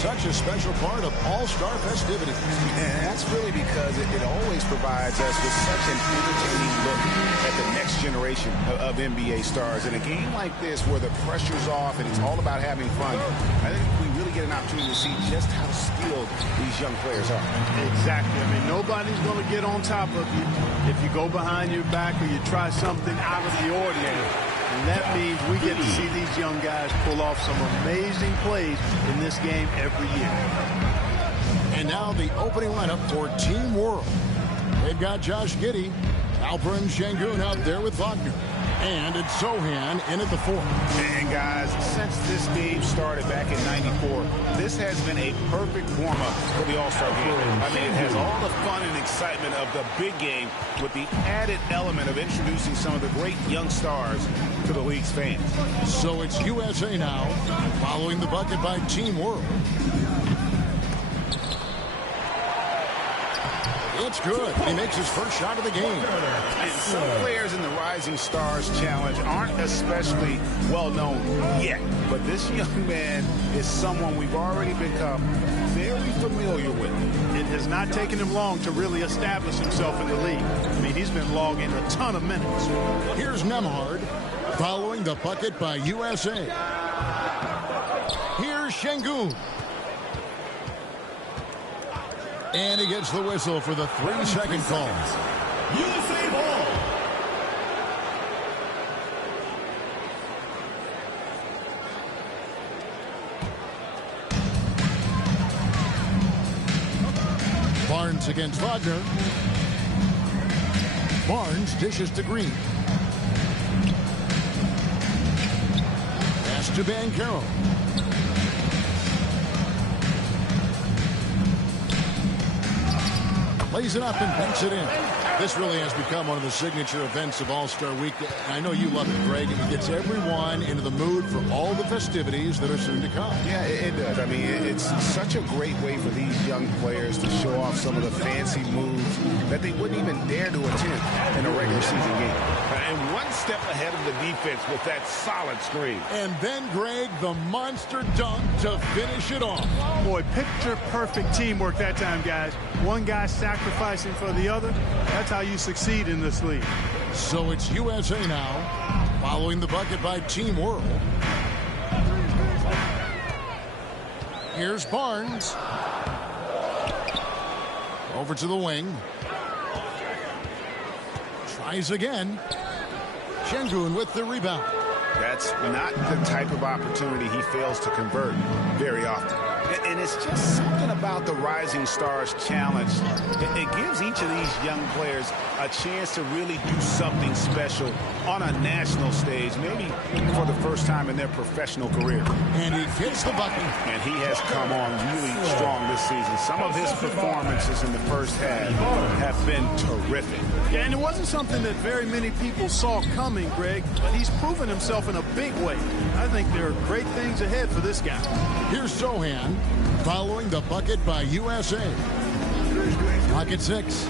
such a special part of all-star festivities. And that's really because it always provides us with such an entertaining look at the next generation of NBA stars. In a game like this where the pressure's off and it's all about having fun, I think we really get an opportunity to see just how skilled these young players are. Exactly. I mean, nobody's going to get on top of you if you go behind your back or you try something out of the ordinary. And that means we get to see these young guys pull off some amazing plays in this game every year. And now the opening lineup for Team World. They've got Josh Giddey, Alperen Sengun out there with Wagner. And it's Sohan in at the 4. And guys, since this game started back in '94, this has been a perfect warm-up for the All-Star game. I mean, it has all the fun and excitement of the big game with the added element of introducing some of the great young stars to the league's fans. So it's USA now, following the bucket by Team World. It's good. He makes his first shot of the game. And some players in the Rising Stars Challenge aren't especially well-known yet. But this young man is someone we've already become very familiar with. It has not taken him long to really establish himself in the league. I mean, he's been logging a ton of minutes. Here's Nembhard following the bucket by USA. Here's Sengun. And he gets the whistle for the 3-second call. USA ball. Barnes against Wagner. Barnes dishes to Green. Pass to Banchero. Lays it up and banks it in. This really has become one of the signature events of All-Star Week. I know you love it, Greg. It gets everyone into the mood for all the festivities that are soon to come. Yeah, it does. I mean, it's such a great way for these young players to show off some of the fancy moves that they wouldn't even dare to attempt in a regular season game. And one step ahead of the defense with that solid screen. And then, Greg, the monster dunk to finish it off. Boy, picture-perfect teamwork that time, guys. One guy sacrificing for the other. That's how you succeed in this league. So it's USA now, following the bucket by Team World. Here's Barnes. Over to the wing. Tries again. Sengun with the rebound. That's not the type of opportunity he fails to convert very often. And it's just something about the Rising Stars Challenge. It gives each of these young players a chance to really do something special on a national stage, maybe for the first time in their professional career. And he hits the bucket. And he has come on really strong this season. Some of his performances in the first half have been terrific. Yeah, and it wasn't something that very many people saw coming, Greg, but he's proven himself in a big way. I think there are great things ahead for this guy. Here's Sohan following the bucket by USA. Pocket 6.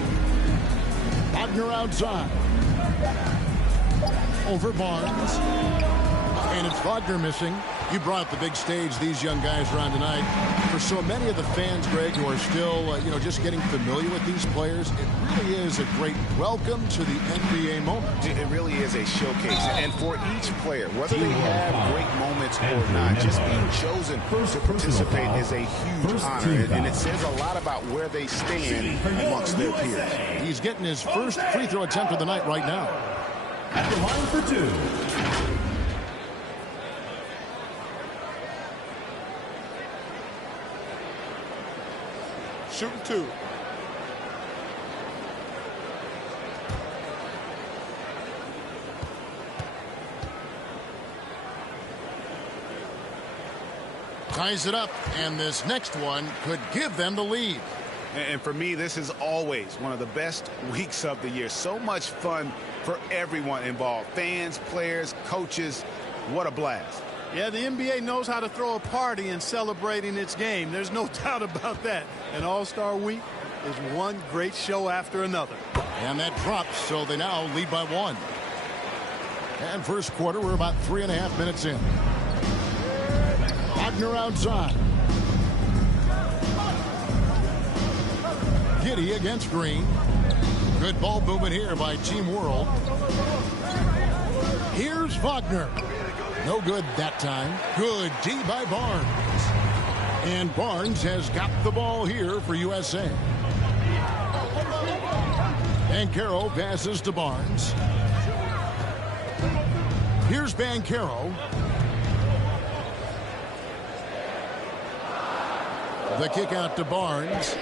Wagner outside. Over Barnes. And it's Wagner missing. You brought up the big stage these young guys are on tonight. For so many of the fans, Greg, who are still, just getting familiar with these players, it really is a great welcome to the NBA moment. It really is a showcase. And for each player, whether they have great moments or not, just being chosen to participate is a huge honor. And it says a lot about where they stand amongst their peers. He's getting his first free throw attempt of the night right now. At the line for 2. Shooting 2. Ties it up, and this next one could give them the lead. And for me, this is always one of the best weeks of the year. So much fun for everyone involved. Fans, players, coaches. What a blast. Yeah, the NBA knows how to throw a party in celebrating its game. There's no doubt about that. And All-Star Week is one great show after another. And that drops, so they now lead by 1. And first quarter, we're about 3.5 minutes in. Wagner outside. Giddy against Green. Good ball movement here by Team World. Here's Wagner. No good that time. Good D by Barnes. And Barnes has got the ball here for USA. Banchero passes to Barnes. Here's Banchero. The kick out to Barnes.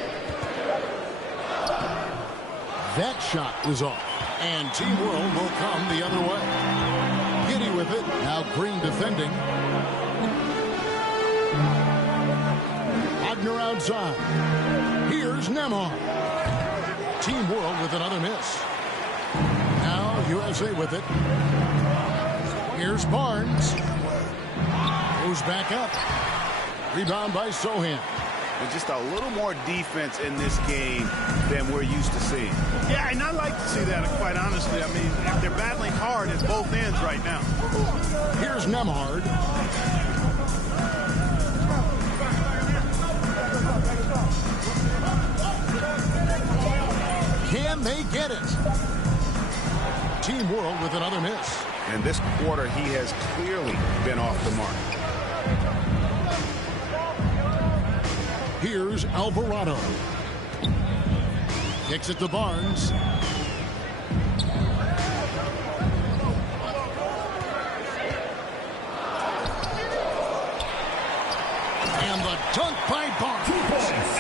That shot was off. And Team World will come the other way. Giddy with it. Now Green defending. Wagner outside. Here's Nemhard. Team World with another miss. Now USA with it. Here's Barnes. Goes back up. Rebound by Sohan. There's just a little more defense in this game than we're used to seeing. Yeah, and I like to see that, quite honestly. I mean, they're battling hard at both ends right now. Here's Nemhard. Can they get it? Team World with another miss. And this quarter, he has clearly been off the mark. Here's Alvarado. Kicks it to Barnes. And the dunk by Barnes.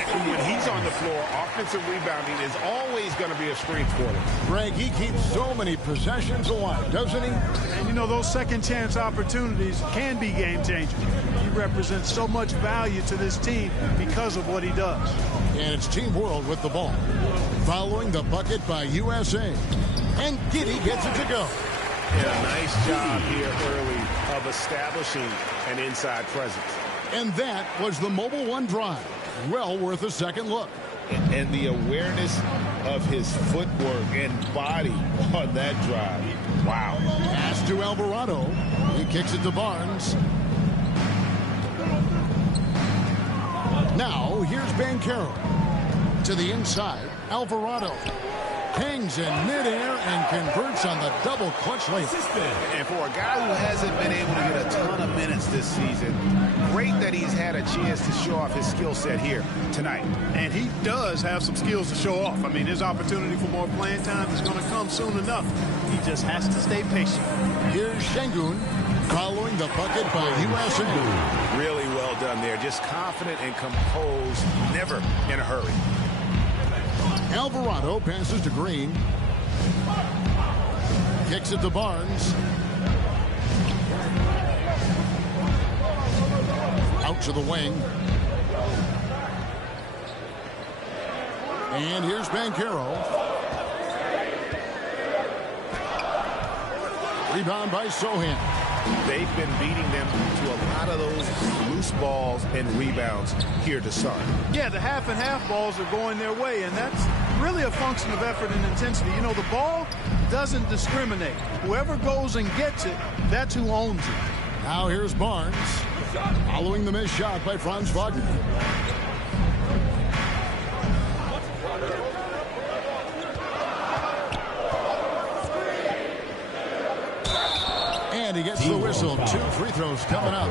When he's on the floor, offensive rebounding is always going to be a strength for him. Greg, he keeps so many possessions alive, doesn't he? And you know, those second chance opportunities can be game changing. He represents so much value to this team because of what he does. And it's Team World with the ball. Following the bucket by USA. And Giddy gets it to go. And a nice job here early of establishing an inside presence. And that was the Mobile One drive. Well worth a second look. And the awareness of his footwork and body on that drive. Wow. Pass to Alvarado. He kicks it to Barnes. Now, here's Banchero. To the inside, Alvarado. Hangs in midair and converts on the double clutch layup. And for a guy who hasn't been able to get a ton of minutes this season, great that he's had a chance to show off his skill set here tonight. And he does have some skills to show off. I mean, his opportunity for more playing time is going to come soon enough. He just has to stay patient. Here's Şengün following the bucket by USA. Really well done there. Just confident and composed, never in a hurry. Alvarado passes to Green. Kicks it to Barnes. Out to the wing. And here's Banchero. Rebound by Sohan. They've been beating them to a lot of those loose balls and rebounds here to start. Yeah, the half and half balls are going their way, and that's really a function of effort and intensity. You know, the ball doesn't discriminate. Whoever goes and gets it, that's who owns it. Now here's Barnes. Following the missed shot by Franz Wagner. And he gets the whistle. 2 free throws coming up.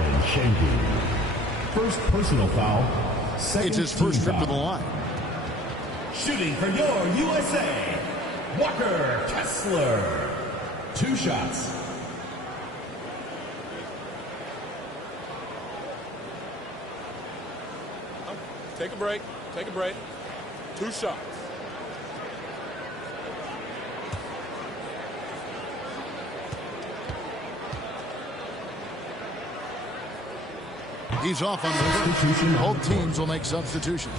First personal foul. It's his first trip to the line. Shooting for your USA, Walker Kessler. 2 shots. Take a break. Take a break. 2 shots. He's off on the substitution. Both teams will make substitutions.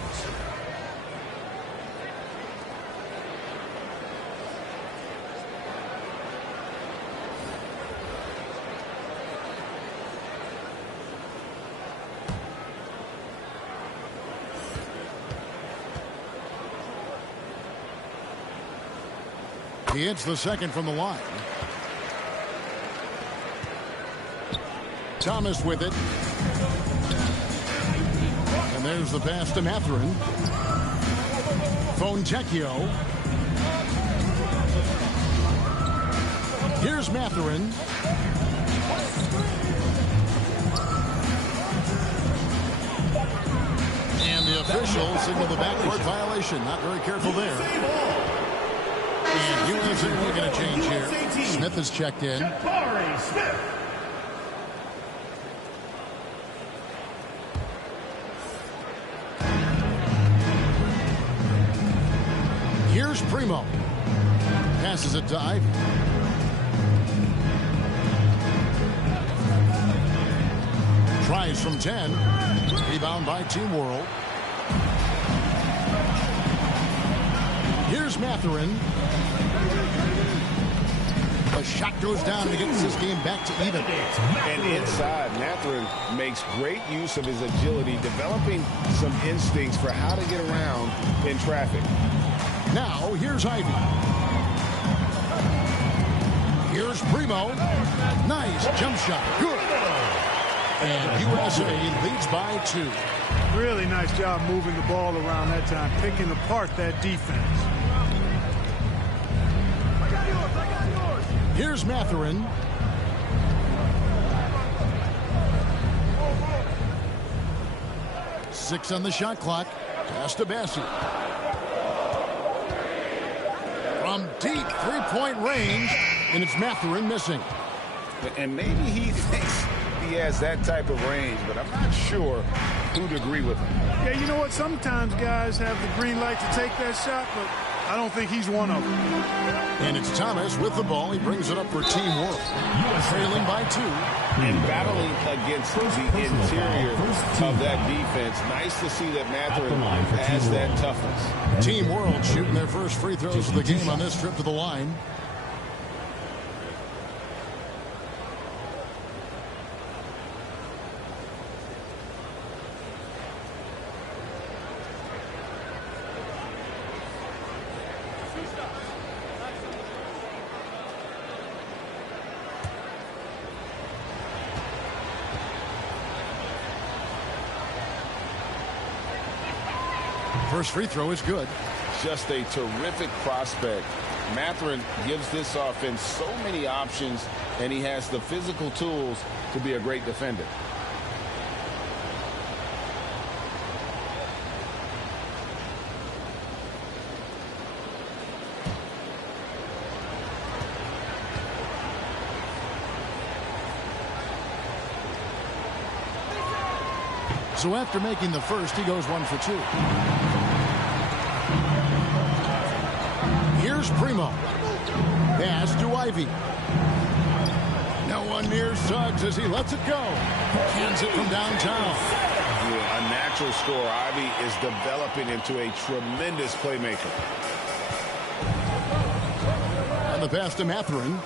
He hits the second from the line. Thomas with it. And there's the pass to Mathurin. Fontecchio. Here's Mathurin. And the official signaled the backcourt violation. Not very careful there. And USA making a change here. Smith is checked in. Here's Primo. Passes it to Ivy. Tries from 10. Rebound by Team World. Here's Mathurin. The shot goes down and gets this game back to even. And inside, Mathurin makes great use of his agility, developing some instincts for how to get around in traffic. Now, here's Ivy. Here's Primo. Nice jump shot. Good. And USA leads by 2. Really nice job moving the ball around that time, picking apart that defense. Here's Mathurin. Six on the shot clock. Pass to Bassi. From deep three-point range, and it's Mathurin missing. And maybe he thinks he has that type of range, but I'm not sure who'd agree with him. Yeah, you know what? Sometimes guys have the green light to take that shot, but I don't think he's one of them. And it's Thomas with the ball. He brings it up for Team World. Trailing by 2. And battling against the interior of that defense. Nice to see that Mathurin has that toughness. Team World shooting their first free throws of the game on this trip to the line. First free throw is good. Just a terrific prospect. Mathurin gives this offense so many options, and he has the physical tools to be a great defender. So after making the first, he goes 1 for 2. Here's Primo. Pass to Ivy. No one near Suggs as he lets it go. Hands it from downtown. Yeah, a natural scorer. Ivy is developing into a tremendous playmaker. On the pass to Mathurin.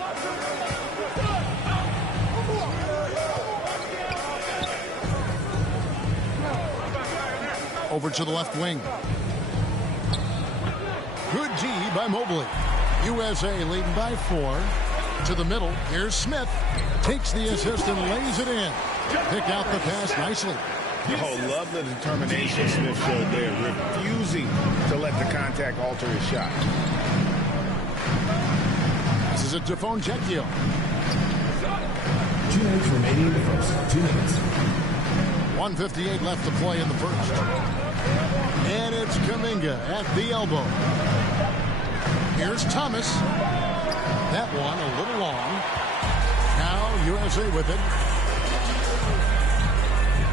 Over to the left wing. Good D by Mobley. USA leading by 4. To the middle. Here's Smith. Takes the assist and lays it in. Pick out the pass nicely. Oh, love the determination Smith showed there. Refusing to let the contact alter his shot. This is a Fontecchio. 2 minutes remaining in the first. 2 minutes. 1:58 left to play in the first. And it's Kuminga at the elbow. Here's Thomas. That one a little long. Now USA with it.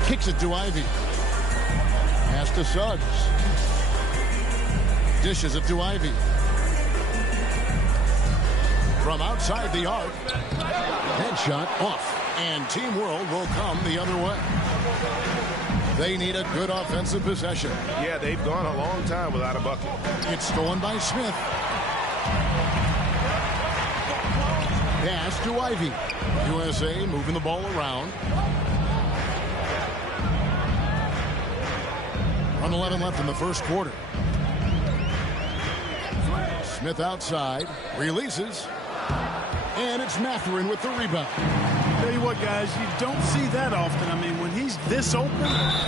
Kicks it to Ivy. Pass to Suggs. Dishes it to Ivy. From outside the arc. Headshot off. And Team World will come the other way. They need a good offensive possession. Yeah, they've gone a long time without a bucket. It's stolen by Smith. Pass to Ivy. USA moving the ball around. 1:11 left in the first quarter. Smith outside. Releases. And it's Mathurin with the rebound. Tell you what, guys, you don't see that often. I mean, when he's this open,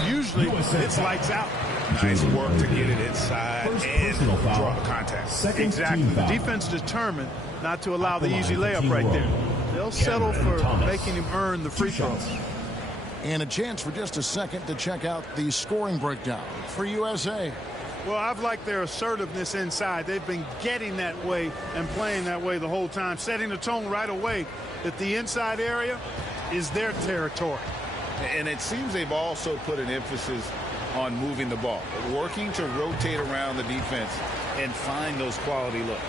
usually it's lights out. Nice work to get it inside and draw the contact. Exactly. The defense determined not to allow the easy layup right there. They'll settle for making him earn the free throws. And a chance for just a second to check out the scoring breakdown for USA. Well, I've liked their assertiveness inside. They've been getting that way and playing that way the whole time, setting the tone right away that the inside area is their territory. And it seems they've also put an emphasis on moving the ball, working to rotate around the defense and find those quality looks.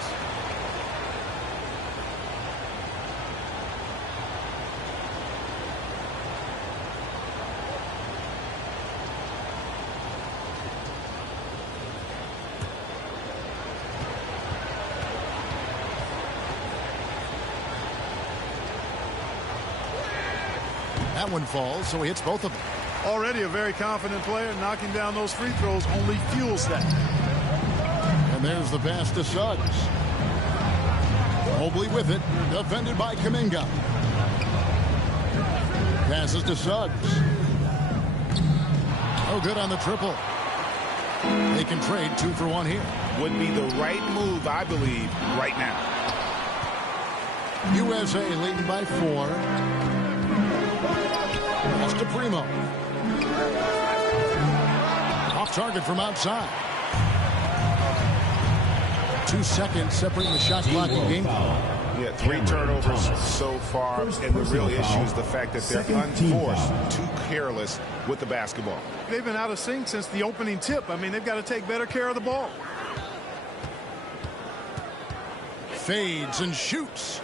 That one falls, so he hits both of them. Already a very confident player. Knocking down those free throws only fuels that. And there's the pass to Suggs. Mobley with it, defended by Kuminga. Passes to Suggs. Oh, good on the triple. They can trade 2 for 1 here. Would be the right move, I believe, right now. USA leading by 4. Pass to Primo. Off target from outside. 2 seconds separating the shot clock and game. Yeah, 3 turnovers so far, and the real issue is the fact that they're unforced, too careless with the basketball. They've been out of sync since the opening tip. I mean, they've got to take better care of the ball. Fades and shoots.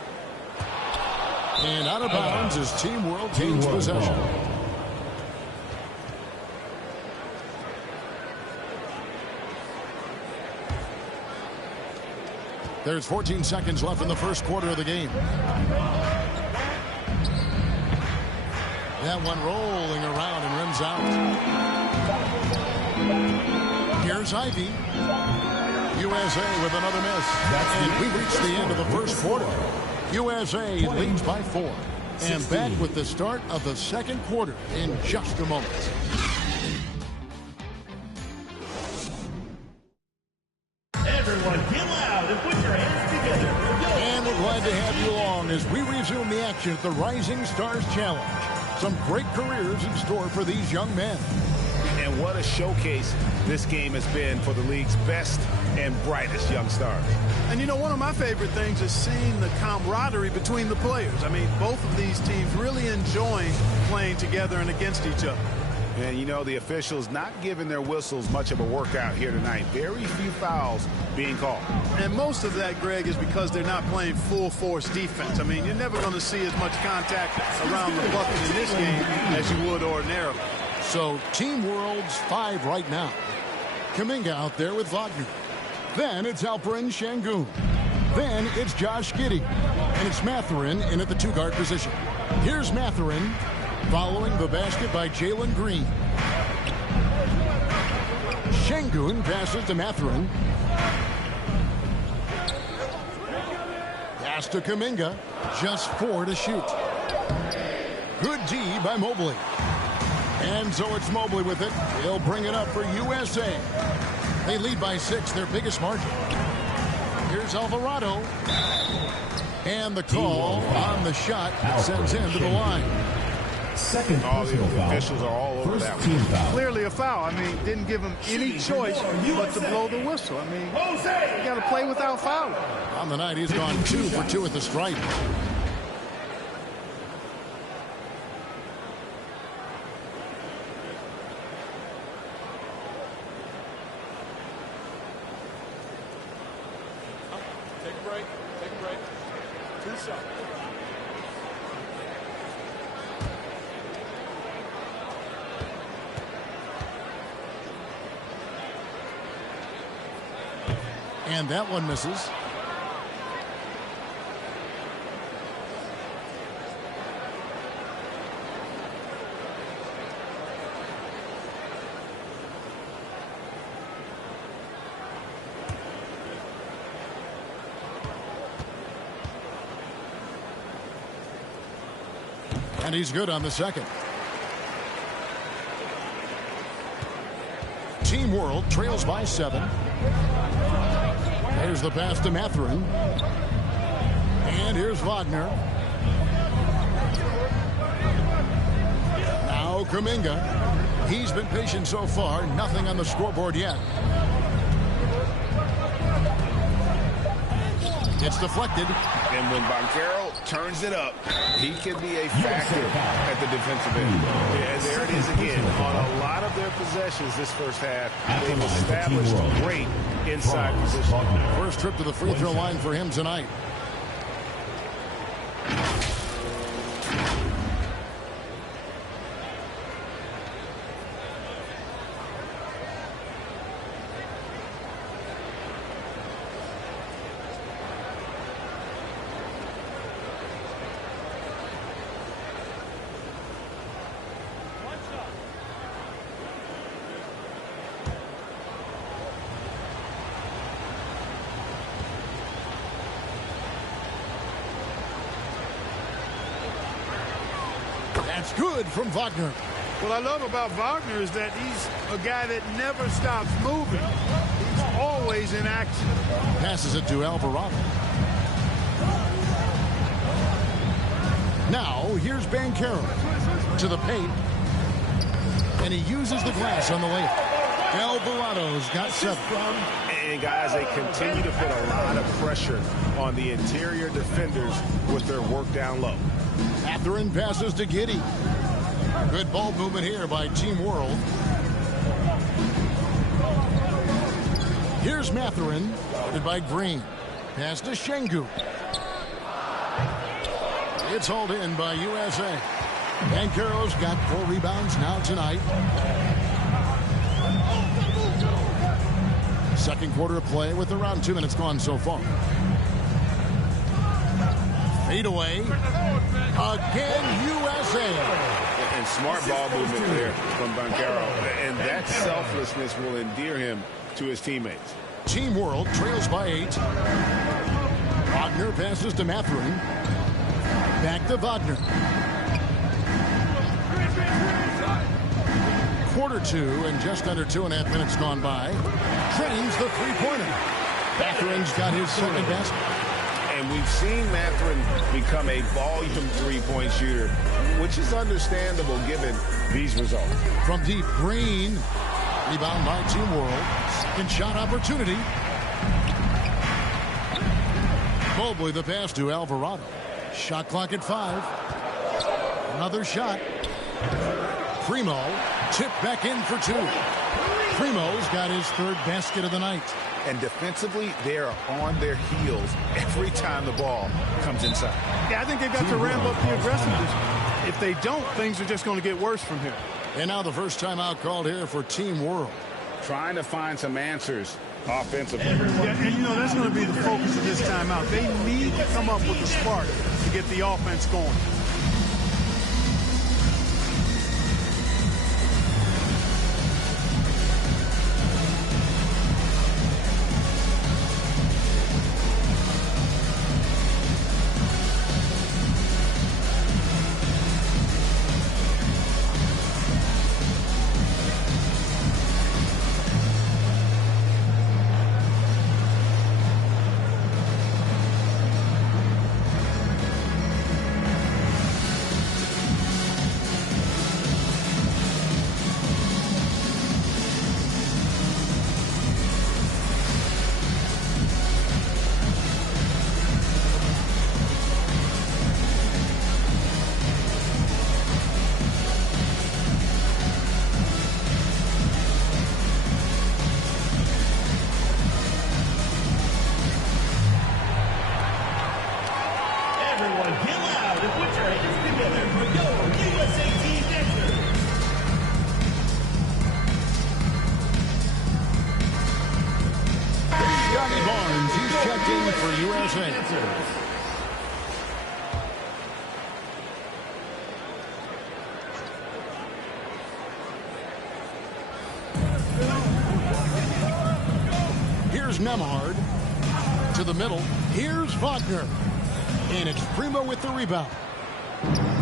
And out of bounds as Team World gains possession. There's 14 seconds left in the first quarter of the game. That one rolling around and rims out. Here's Ivy. USA with another miss. And we reach the end of the first quarter. USA leads by 4. And back with the start of the second quarter in just a moment. Everyone get loud and put your hands together. And we're glad to have you along as we resume the action at the Rising Stars Challenge. Some great careers in store for these young men. And what a showcase this game has been for the league's best and brightest young stars. And you know, one of my favorite things is seeing the camaraderie between the players. I mean, both of these teams really enjoying playing together and against each other. And you know, the officials not giving their whistles much of a workout here tonight. Very few fouls being called. And most of that, Greg, is because they're not playing full force defense. I mean, you're never going to see as much contact around the bucket in this game as you would ordinarily. So Team World's 5 right now. Kuminga out there with Wagner. Then it's Alperen Şengün. Then it's Josh Giddey. And it's Mathurin in at the 2-guard position. Here's Mathurin following the basket by Jalen Green. Şengün passes to Mathurin. Pass to Kuminga. Just 4 to shoot. Good D by Mobley. And so it's Mobley with it. He'll bring it up for USA. They lead by 6, their biggest margin. Here's Alvarado. And the call on the shot that sends him to the line. Second personal the foul. officials are all over First that team foul. Clearly a foul. I mean, didn't give him any choice but to blow the whistle. I mean, you got to play without fouling. On the night, he's gone 2 for 2 at the stripe. Take a break. Take a break. 2 shots. And that one misses. And he's good on the second. Team Team World trails by 7. There's the pass to Mathurin. And here's Wagner. Now Kuminga. He's been patient so far. Nothing on the scoreboard yet. It's deflected. And when Banchero turns it up, he can be a factor at the defensive end. And there it is again. On a lot of their possessions this first half, they've established great inside position. First trip to the free throw line for him tonight. That's good from Wagner. What I love about Wagner is that he's a guy that never stops moving. He's always in action. Passes it to Alvarado. Now, here's Banchero to the paint. And he uses the glass on the layup. Alvarado's got 7. And guys, they continue to put a lot of pressure on the interior defenders with their work down low. Mathurin passes to Giddey. Good ball movement here by Team World. Here's Mathurin, guarded by Green. Pass to Şengün. It's hauled in by USA. Banchero's got 4 rebounds now tonight. Second quarter of play with around 2 minutes gone so far. Fade away. Again, USA. And smart ball movement there from Banchero. And that selflessness will endear him to his teammates. Team World trails by 8. Wagner passes to Mathurin. Back to Wagner. Quarter 2 and just under 2.5 minutes gone by. Drains the three-pointer. Mathurin's got his second basket. And we've seen Mathurin become a volume three-point shooter, which is understandable given these results. From deep, Green. Rebound by Team World. Second shot opportunity. Mobley the pass to Alvarado. Shot clock at 5. Another shot. Primo tipped back in for 2. Primo's got his 3rd basket of the night. And defensively, they are on their heels every time the ball comes inside. Yeah, I think they've got to ramp up the aggressiveness. If they don't, things are just going to get worse from here. And now the first timeout called here for Team World. Trying to find some answers offensively. Yeah, and you know, that's going to be the focus of this timeout. They need to come up with a spark to get the offense going. Nemhard to the middle. Here's Wagner. And it's Primo with the rebound.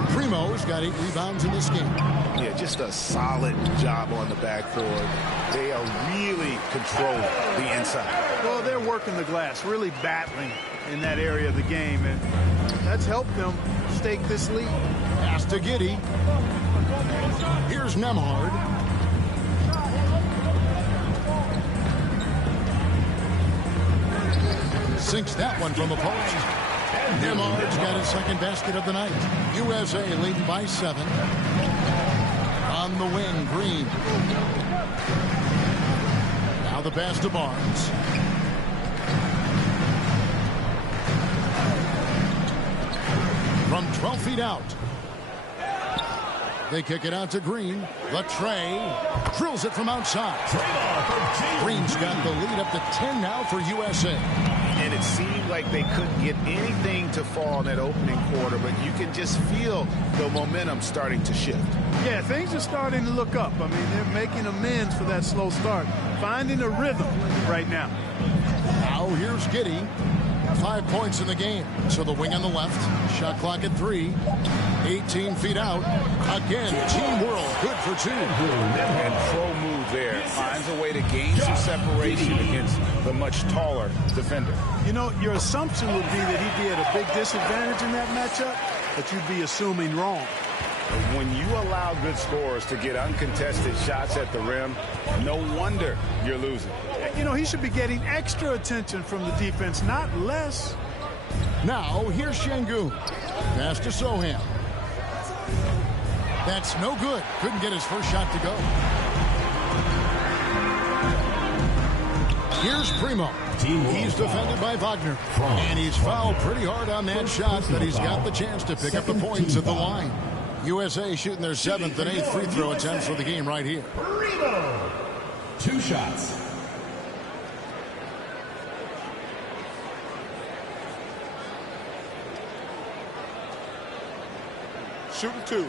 Primo Primo's got 8 rebounds in this game. Yeah, just a solid job on the backboard. They are really controlling the inside. Well, they're working the glass, really battling in that area of the game, and that's helped them stake this lead. Pass to Giddey. Here's Nembhard. Sinks that one from the post. Nembhard's got his second basket of the night. USA leading by 7. On the wing, Green. Now the pass to Barnes. From 12 feet out. They kick it out to Green. Latrey drills it from outside. Green's got the lead up to 10 now for USA. And it seemed like they couldn't get anything to fall in that opening quarter, but you can just feel the momentum starting to shift. Yeah, things are starting to look up. I mean, they're making amends for that slow start. Finding a rhythm right now. Now here's Giddey. 5 points in the game. So the wing on the left. Shot clock at 3. 18 feet out. Again, Team World good for 2. And pro move there. Finds a way to gain some separation against the much taller defender. You know, your assumption would be that he'd be at a big disadvantage in that matchup, but you'd be assuming wrong. When you allow good scorers to get uncontested shots at the rim, no wonder you're losing. You know, he should be getting extra attention from the defense, not less. Now, here's Şengün. Pass to Sohan. That's no good. Couldn't get his first shot to go. Here's Primo. He's defended by Wagner. And he's fouled pretty hard on that shot, but he's got the chance to pick up the points at the line. USA shooting their 7th and 8th free throw attempts for the game right here. Primo. 2 shots. Shooting 2.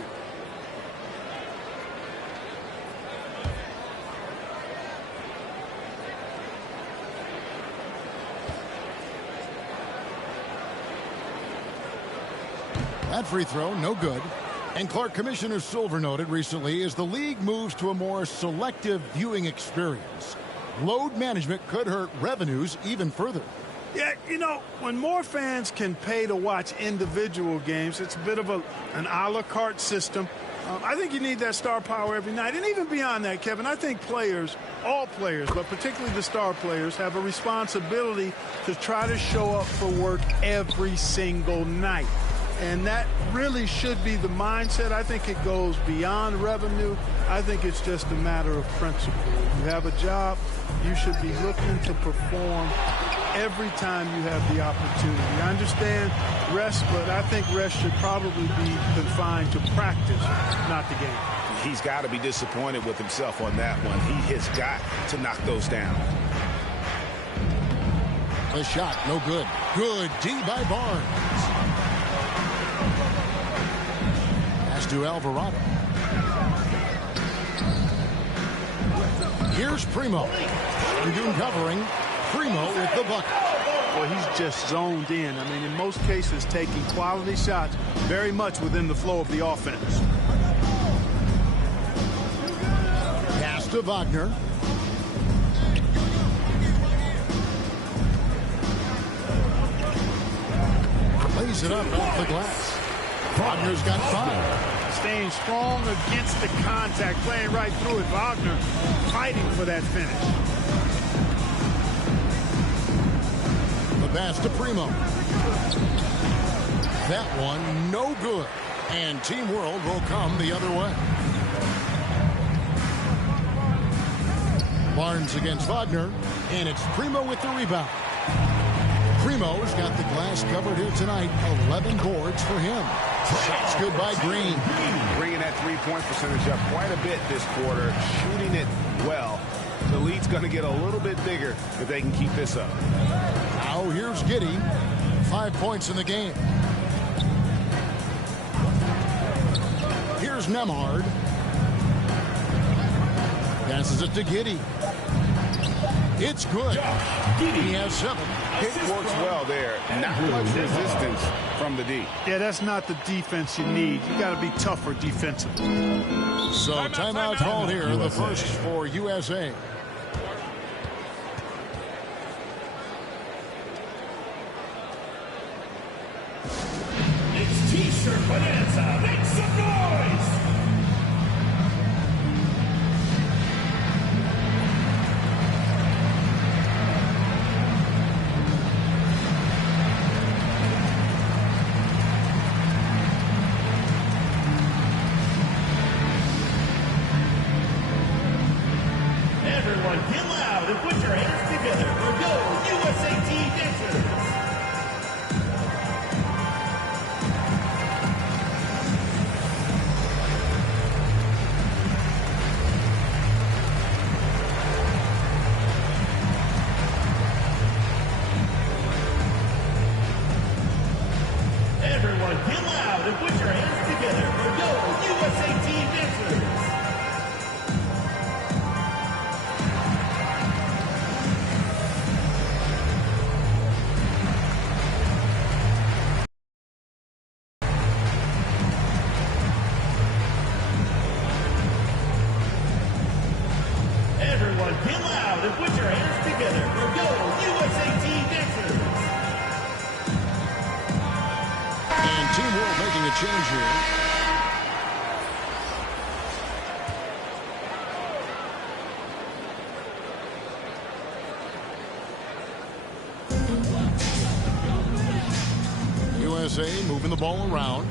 That free throw, no good. And Clark, Commissioner Silver noted recently, as the league moves to a more selective viewing experience, load management could hurt revenues even further. Yeah, you know, when more fans can pay to watch individual games, it's a bit of an a la carte system. I think you need that star power every night. And even beyond that, Kevin, I think players, all players, but particularly the star players, have a responsibility to try to show up for work every single night. And that really should be the mindset. I think it goes beyond revenue. I think it's just a matter of principle. If you have a job, you should be looking to perform every time you have the opportunity. I understand rest, but I think rest should probably be confined to practice, not the game. He's got to be disappointed with himself on that one. He has got to knock those down. The shot, no good. Good D by Barnes. Pass to Alvarado. Here's Primo. Şengün covering. Primo with the bucket. Well, he's just zoned in. I mean, in most cases, taking quality shots very much within the flow of the offense. Pass to Wagner. Lays it up off the glass. Wagner's got 5. Staying strong against the contact, playing right through it. Wagner fighting for that finish. The pass to Primo. That one, no good. And Team World will come the other way. Barnes against Wagner. And it's Primo with the rebound. Primo's got the glass covered here tonight. 11 boards for him. Shots good by Green. Bringing that three-point percentage up quite a bit this quarter. Shooting it well. The lead's going to get a little bit bigger if they can keep this up. Now here's Giddey. 5 points in the game. Here's Nembhard. Passes it to Giddey. It's good. He has 7. It works well there. Not much resistance from the D. Yeah, that's not the defense you need. You got to be tougher defensively. So timeout called here, the first for USA. It's T-shirt bonanza. Make some noise. Everyone get loud and put your hands together for Go USA Team dancers. Everyone get loud and put your hands together for Go USA Team dancers. Everyone get loud and put your hands together for Go USA Team dancers. And Team World making a change here. USA moving the ball around.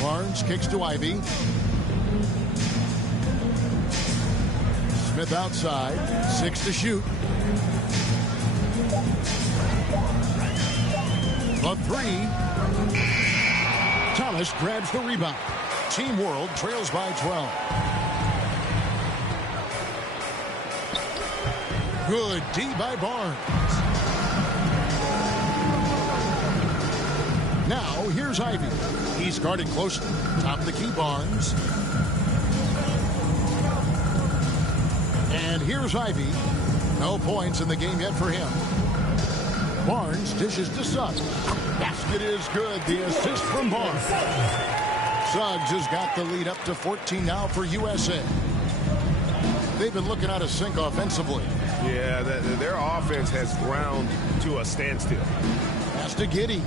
Barnes kicks to Ivy. Smith outside. 6 to shoot. The 3. Thomas grabs the rebound. Team World trails by 12. Good D by Barnes. Now here's Ivy. He's guarded closely. Top of the key, Barnes. And here's Ivy. No points in the game yet for him. Barnes dishes to Suggs. Basket is good. The assist from Barnes. Suggs has got the lead up to 14 now for USA. They've been looking out of sync offensively. Yeah, their offense has ground to a standstill. Pass to Giddey.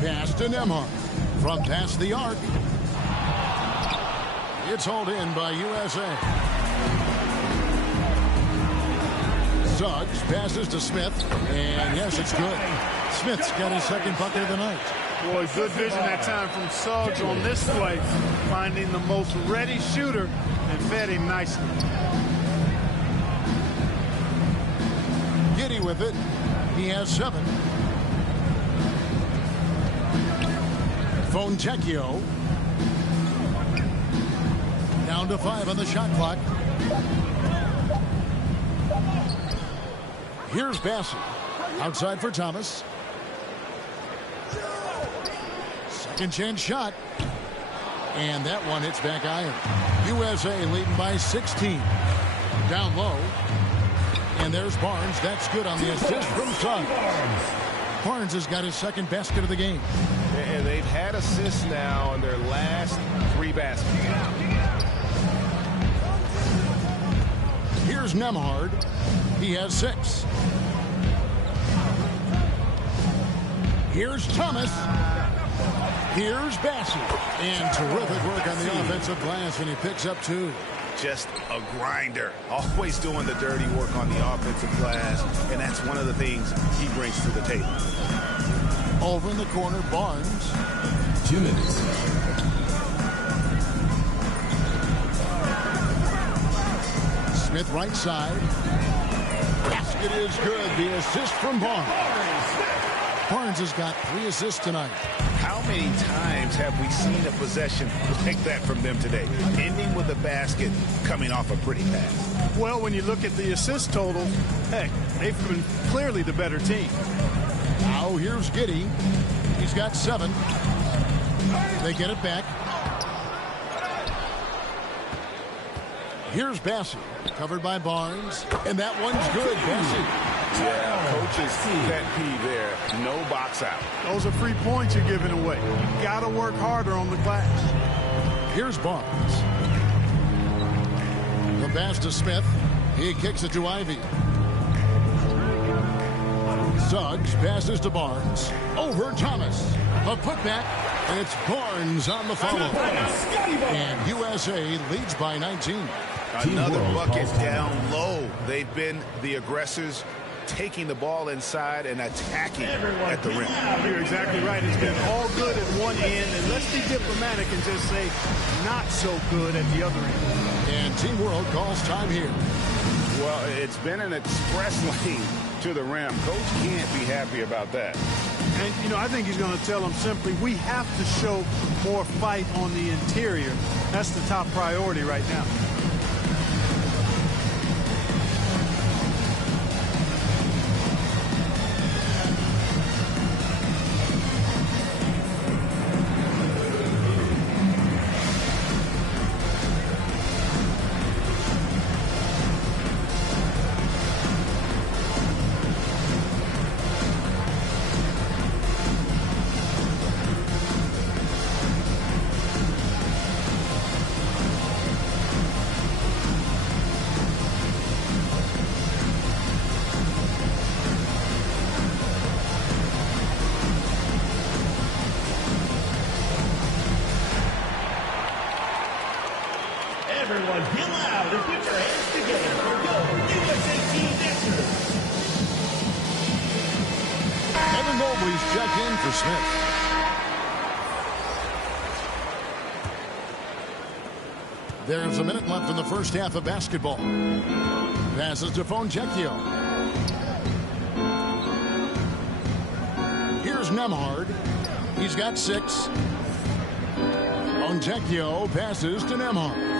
Pass to Nembhard. From past the arc. It's hauled in by USA. Suggs passes to Smith. And yes, it's good. Smith's got his second bucket of the night. Boy, good vision that time from Suggs on this play. Finding the most ready shooter and fed him nicely. Giddey with it. He has 7. Fontecchio. Down to 5 on the shot clock. Here's Bassett. Outside for Thomas. Second chance shot. And that one hits back iron. USA leading by 16. Down low. And there's Barnes. That's good on the assist from Suggs. Barnes has got his second basket of the game. And they've had assists now in their last 3 baskets. Here's Nembhard. He has 6. Here's Thomas. Here's Bassett. And terrific work on the offensive glass, and he picks up 2. Just a grinder. Always doing the dirty work on the offensive glass, and that's one of the things he brings to the table. Over in the corner, Barnes. 2 minutes. Smith right side. Basket is good. The assist from Barnes. Barnes has got 3 assists tonight. How many times have we seen a possession like that from them today? Ending with a basket, coming off a pretty pass. Well, when you look at the assist totals, heck, they've been clearly the better team. Now here's Giddey. He's got 7. They get it back. Here's Bassett, covered by Barnes, and that one's good. Bassett. Yeah, coach's pet peeve there. No box out. Those are free points you're giving away. You got to work harder on the glass. Here's Barnes. The pass to Smith. He kicks it to Ivy. Suggs passes to Barnes. Over Thomas. A putback, and it's Barnes on the follow. And USA leads by 19. Another bucket down low. They've been the aggressors, taking the ball inside and attacking at the rim. You're exactly right. It's been all good at one end, and let's be diplomatic and just say not so good at the other end. And Team World calls time here. Well, it's been an express lane to the rim. Coach can't be happy about that. And, you know, I think he's going to tell them simply, we have to show more fight on the interior. That's the top priority right now. Everyone get loud and put your hands together for your USA Team Dancers. Evan Mobley's checked in for Smith. There's a minute left in the first half of basketball. Passes to Foncecchio. Here's Nembhard. He's got 6. Foncecchio passes to Nembhard.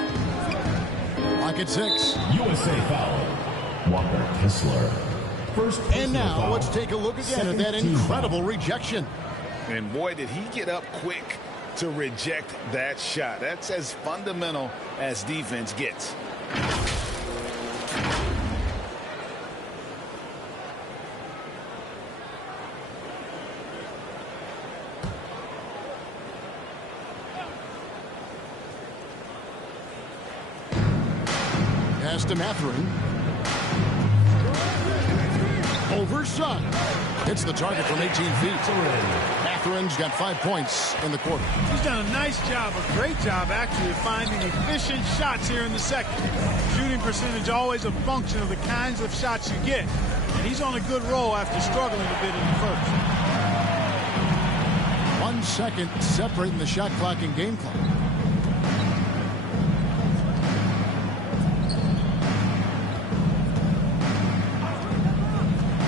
Lock at 6. USA foul. Walker Kessler. First And now foul. let's take a look again at that incredible rejection. And boy, did he get up quick to reject that shot. That's as fundamental as defense gets. Pass to Mathurin. Over Suggs. Hits the target from 18 feet. Mathurin's got 5 points in the quarter. He's done a nice job, a great job actually, of finding efficient shots here in the second. Shooting percentage always a function of the kinds of shots you get. And he's on a good roll after struggling a bit in the first. 1 second separating the shot clock and game clock.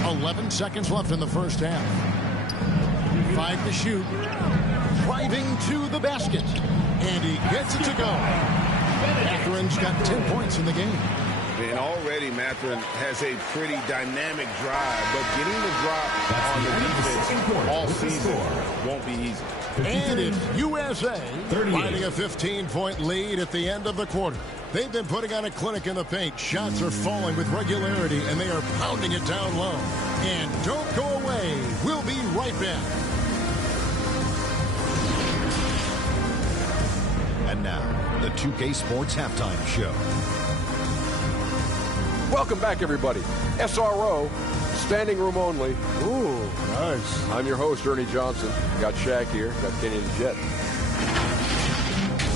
.11 seconds left in the first half. 5 to shoot. Driving to the basket. And he gets it to go. Mathurin's got 10 points in the game. And already Mathurin has a pretty dynamic drive, but getting the drop on the defense all season won't be easy. And it's USA finding a 15-point lead at the end of the quarter. They've been putting on a clinic in the paint. Shots are falling with regularity, and they are pounding it down low. And don't go away. We'll be right back. And now, the 2K Sports Halftime Show. Welcome back, everybody. SRO, standing room only. Ooh, nice. I'm your host, Ernie Johnson. Got Shaq here, got Kenny the Jet.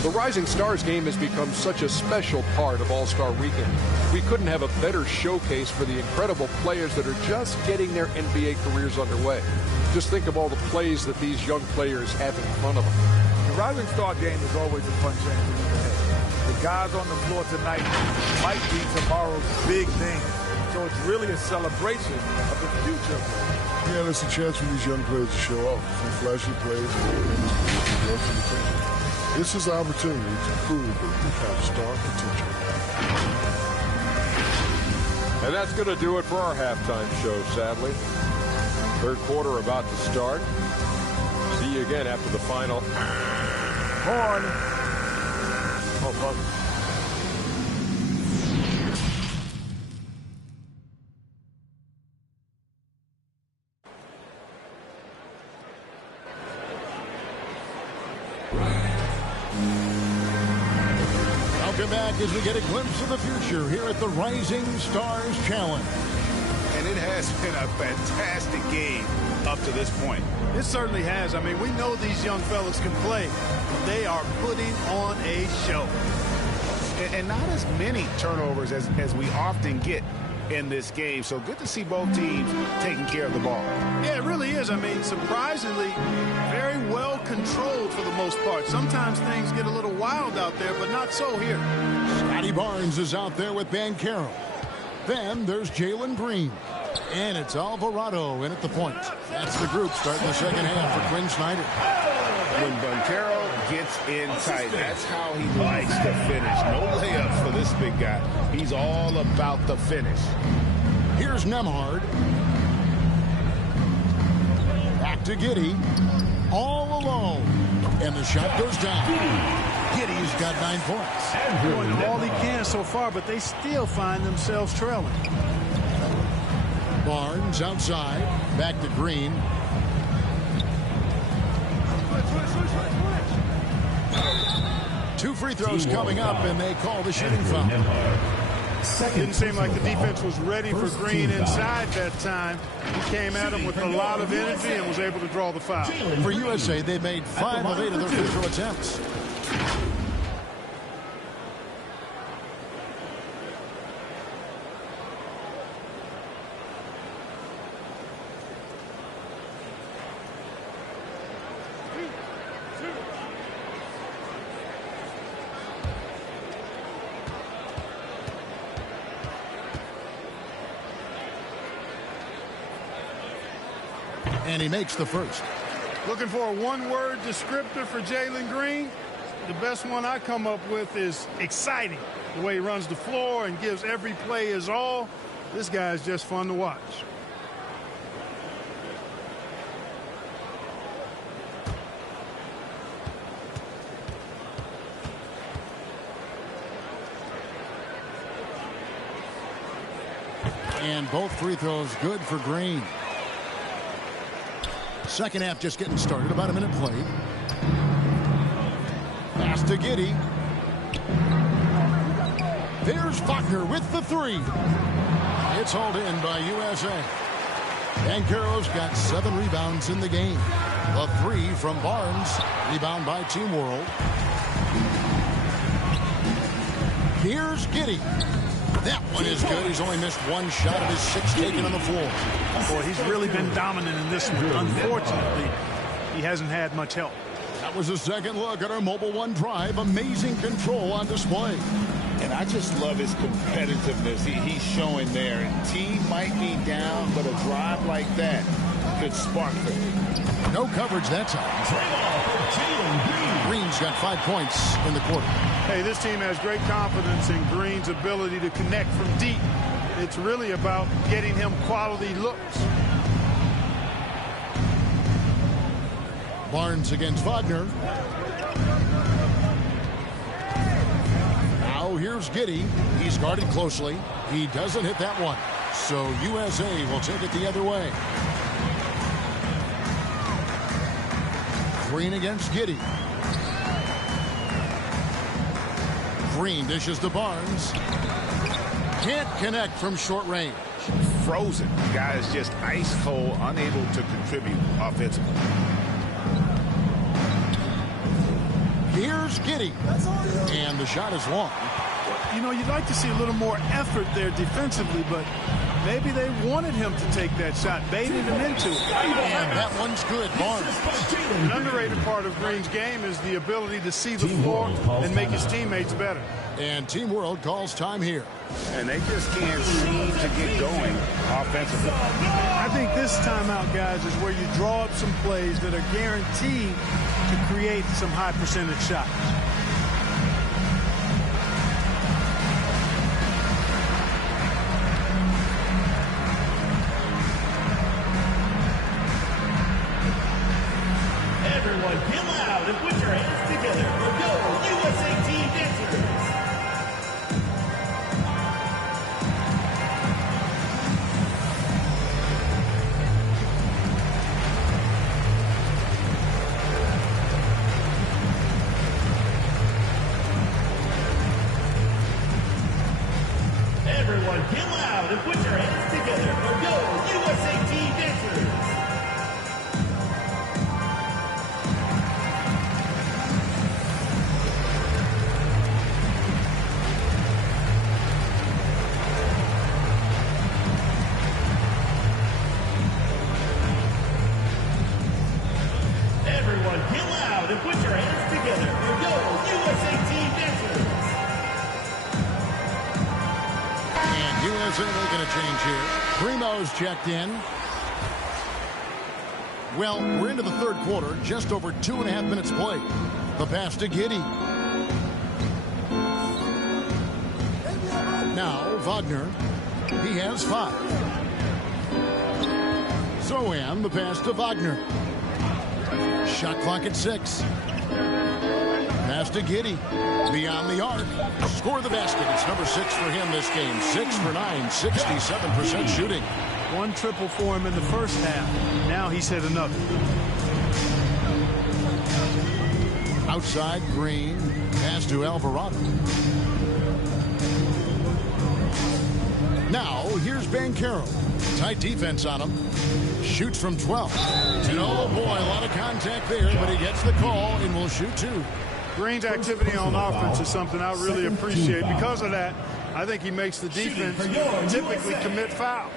The Rising Stars game has become such a special part of All-Star Weekend. We couldn't have a better showcase for the incredible players that are just getting their NBA careers underway. Just think of all the plays that these young players have in front of them. The Rising Star game is always a fun chance to look ahead. The guys on the floor tonight might be tomorrow's big thing. So it's really a celebration of the future. Yeah, it's a chance for these young players to show off some flashy plays. This is an opportunity to prove that you have star potential. And that's going to do it for our halftime show, sadly. Third quarter about to start. See you again after the final. Horn. Oh, Welcome back as we get a glimpse of the future here at the Rising Stars Challenge. And it has been a fantastic game up to this point. It certainly has. I mean, we know these young fellas can play. They are putting on a show. And not as many turnovers as we often get in this game. So good to see both teams taking care of the ball. Yeah, it really is. I mean, surprisingly, very well controlled for the most part. Sometimes things get a little wild out there, but not so here. Scotty Barnes is out there with Banchero. Then there's Jalen Green. And it's Alvarado in at the point. That's the group starting the second half for Quinn Snyder. When Banchero gets in tight, that's how he likes to finish. No layups for this big guy. He's all about the finish. Here's Nembhard. Back to Giddey. All alone. And the shot goes down. Giddey's got 9 points. Doing all he can so far, but they still find themselves trailing. Barnes outside. Back to Green. Two free throws coming up, and they call the shooting foul. Didn't seem like the defense was ready for Green inside that time. He came at him with a lot of energy and was able to draw the foul. For USA, they made 5 of 8 of their free throw attempts. And he makes the first. Looking for a one-word descriptor for Jalen Green? The best one I come up with is exciting. The way he runs the floor and gives every play his all. This guy is just fun to watch. And both free throws good for Green. Second half just getting started. About a minute played. Pass to Giddey. There's Wagner with the three. It's hauled in by USA. Banchero's got 7 rebounds in the game. The 3 from Barnes. Rebound by Team World. Here's Giddey. That one is good. He's only missed 1 shot of his 6 taken on the floor. Boy, he's really been dominant in this one. Unfortunately, he hasn't had much help. That was a second look at our Mobile One drive. Amazing control on display. And I just love his competitiveness he's showing there. Team might be down, but a drive like that could spark them. No coverage that time. Green's got 5 points in the quarter. Hey, this team has great confidence in Green's ability to connect from deep. It's really about getting him quality looks. Barnes against Wagner. Now here's Giddey. He's guarded closely. He doesn't hit that one. So USA will take it the other way. Green against Giddey. Green dishes to Barnes. Can't connect from short range. Frozen. Guy is just ice cold, unable to contribute offensively. Here's Giddey. And the shot is long. You know, you'd like to see a little more effort there defensively, but maybe they wanted him to take that shot, baited him into it. And that one's good, Barnes. An underrated part of Green's game is the ability to see the floor and make his teammates better. And Team World calls time here. And they just can't seem to get going offensively. I think this timeout, guys, is where you draw up some plays that are guaranteed to create some high percentage shots. Everyone get loud and put your hands together for Go USA Team Dancers. Everyone get loud and put your hands together for your USA Team dancers. And USA making a change here. Primo's checked in. Well, we're into the third quarter, just over 2.5 minutes played. The pass to Giddey. Now, Wagner. He has 5. Zohan, the pass to Wagner. Shot clock at 6. Pass to Giddey. Beyond the arc. Score the basket. It's number 6 for him this game. 6 for 9, 67% shooting. 1 triple for him in the first half. Now he's hit another. Outside, Green. Pass to Alvarado. Now, here's Banchero. Tight defense on him. Shoots from 12. And oh boy, a lot of contact there, but he gets the call and will shoot 2. Green's activity on offense is something I really appreciate. Because of that, I think he makes the defense typically commit fouls.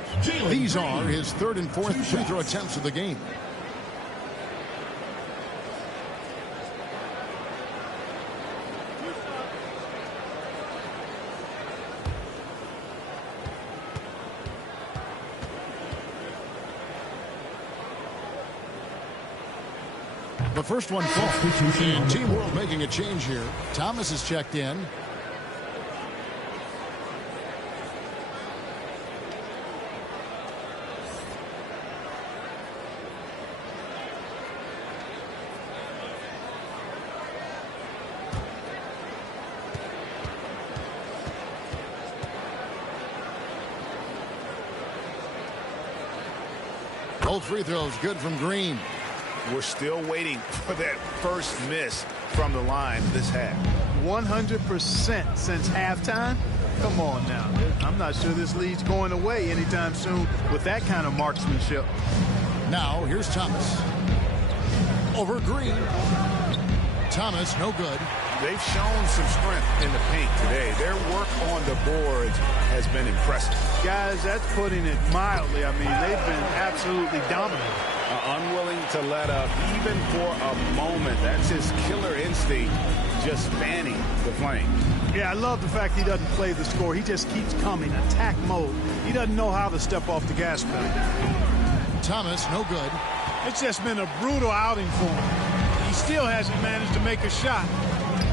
These are his 3rd and 4th free throw attempts of the game. The first one falls. And Team World making a change here. Thomas is checked in. Both free throws good from Green. We're still waiting for that first miss from the line this half. 100% since halftime. Come on now. I'm not sure this lead's going away anytime soon with that kind of marksmanship. Now, here's Thomas. Over Green. Thomas, no good. They've shown some strength in the paint today. Their work on the boards has been impressive. Guys, that's putting it mildly. I mean, they've been absolutely dominant. Unwilling to let up even for a moment. That's his killer instinct, just fanning the flame. Yeah, I love the fact he doesn't play the score. He just keeps coming, attack mode. He doesn't know how to step off the gas pedal. Thomas, no good. It's just been a brutal outing for him. He still hasn't managed to make a shot,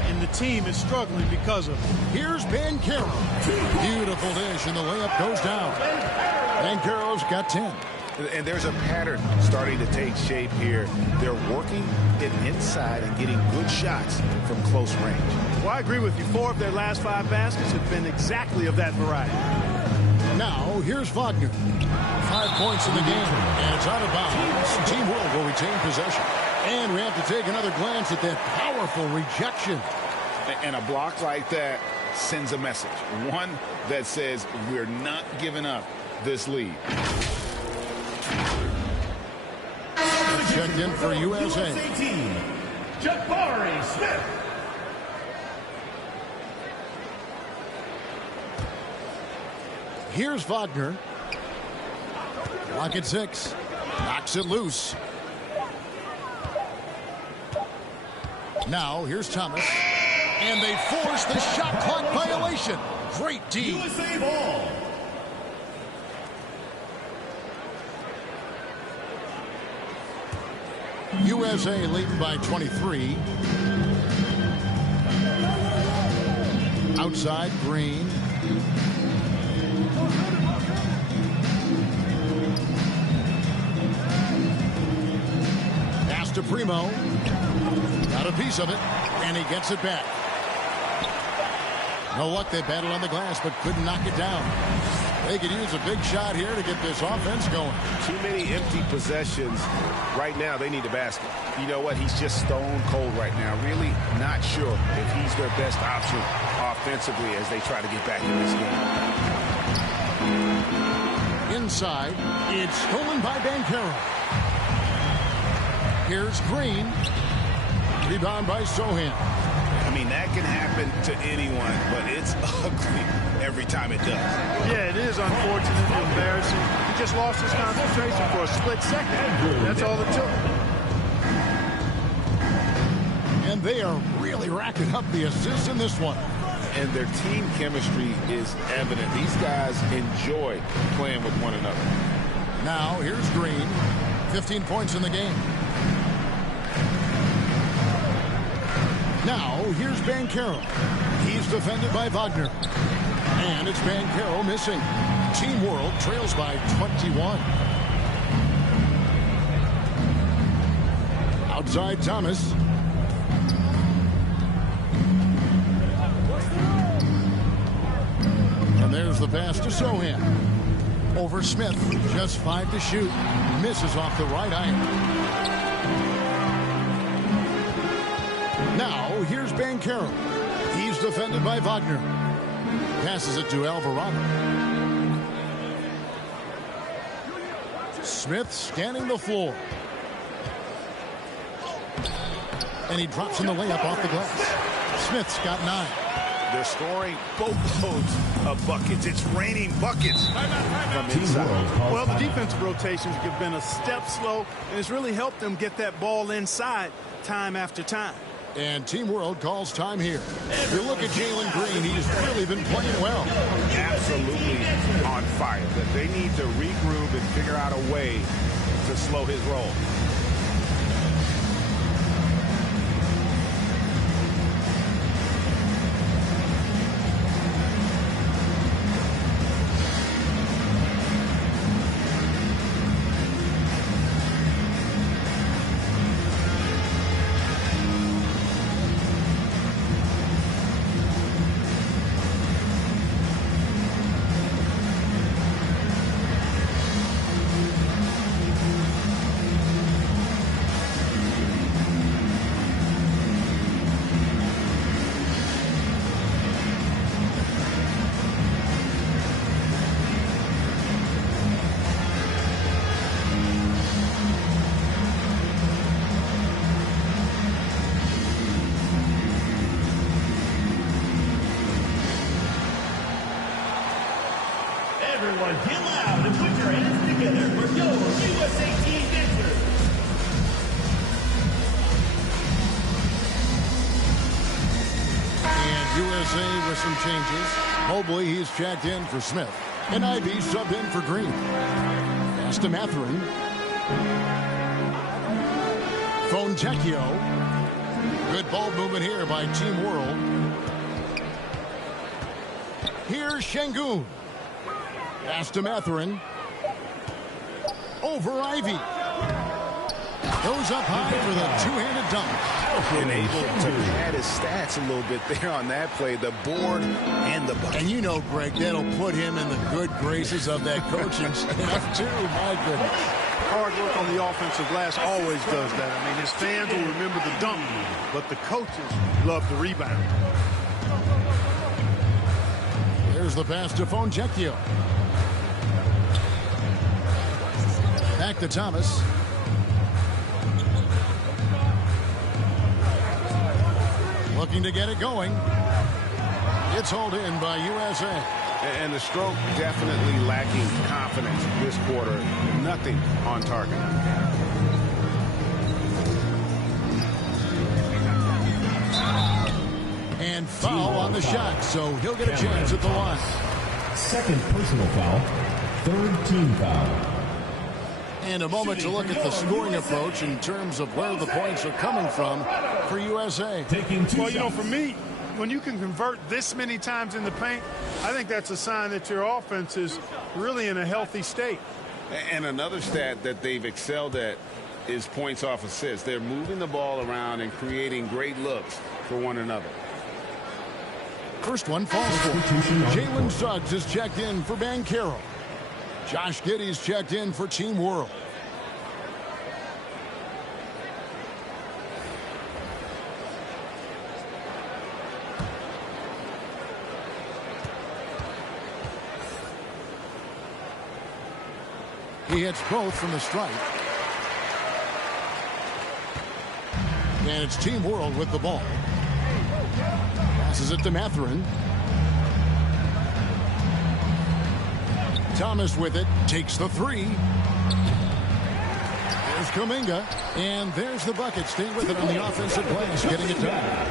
and the team is struggling because of it. Here's Banchero. Beautiful dish, and the layup goes down. Banchero's got 10. And there's a pattern starting to take shape here. They're working it inside and getting good shots from close range. Well, I agree with you. 4 of their last 5 baskets have been exactly of that variety. Now, here's Wagner. 5 points in the game, and it's out of bounds. Team World will retain possession. And we have to take another glance at that powerful rejection. And a block like that sends a message. One that says we're not giving up this lead. Checked in for USA. team, Jabari Smith. Here's Wagner. Block at 6. Knocks it loose. Now, here's Thomas. And they force the shot clock violation. Great D. USA ball. USA leading by 23. Outside, Green. Pass to Primo. Got a piece of it, and he gets it back. No luck, they battled on the glass, but couldn't knock it down. They could use a big shot here to get this offense going. Too many empty possessions. Right now, they need a basket. You know what? He's just stone cold right now. Really not sure if he's their best option offensively as they try to get back in this game. Inside, it's stolen by Banchero. Here's Green. Rebound by Zohan. I mean, that can happen to anyone, but it's ugly every time it does. Yeah, it is unfortunate and embarrassing. He just lost his concentration for a split second. That's all it took. And they are really racking up the assists in this one. And their team chemistry is evident. These guys enjoy playing with one another. Now, here's Green. 15 points in the game. Now, here's Banchero. He's defended by Wagner. And it's Banchero missing. Team World trails by 21. Outside Thomas. And there's the pass to Sohan. Over Smith. Just 5 to shoot. Misses off the right iron. Now, here's Banchero. He's defended by Wagner. Passes it to Alvarado. Smith scanning the floor. And he drops in the layup off the glass. Smith's got 9. They're scoring boatloads of buckets. It's raining buckets from inside. Well, the defensive rotations have been a step slow, and it's really helped them get that ball inside time after time. And Team World calls time here. If you look at Jalen Green, he's really been playing well. Absolutely on fire. But they need to regroup and figure out a way to slow his roll. Everyone get loud and put your hands together for your USA team victory. And USA with some changes. Mobley, he's checked in for Smith. And Ivy subbed in for Green. Pass to Mathurin. Fontecchio. Good ball movement here by Team World. Here's Şengün. Pass to Mathurin. Over Ivy. Goes up high for the two-handed dunk. And able to pad his stats a little bit there on that play. The board and the bucket. And you know, Greg, that'll put him in the good graces of that coaching staff, too. My goodness. Hard work on the offensive glass always does that. I mean, his fans will remember the dunk, but the coaches love the rebound. There's the pass to Fontecchio. Back to Thomas. Looking to get it going. It's hauled in by USA. And the stroke definitely lacking confidence this quarter. Nothing on target. And foul on the shot, so he'll get a chance at the line. Second personal foul. Third team foul. And a moment to look at the scoring approach in terms of where the points are coming from for USA. Well, you know, for me, when you can convert this many times in the paint, I think that's a sign that your offense is really in a healthy state. And another stat that they've excelled at is points off assists. They're moving the ball around and creating great looks for one another. First one falls for Jalen Suggs is checked in for Banchero. Josh Giddey's checked in for Team World. He hits both from the stripe. And it's Team World with the ball. Passes it to Mathurin. Thomas with it, takes the three. There's Kuminga, and there's the bucket. Staying with it on the offensive glass, getting it done.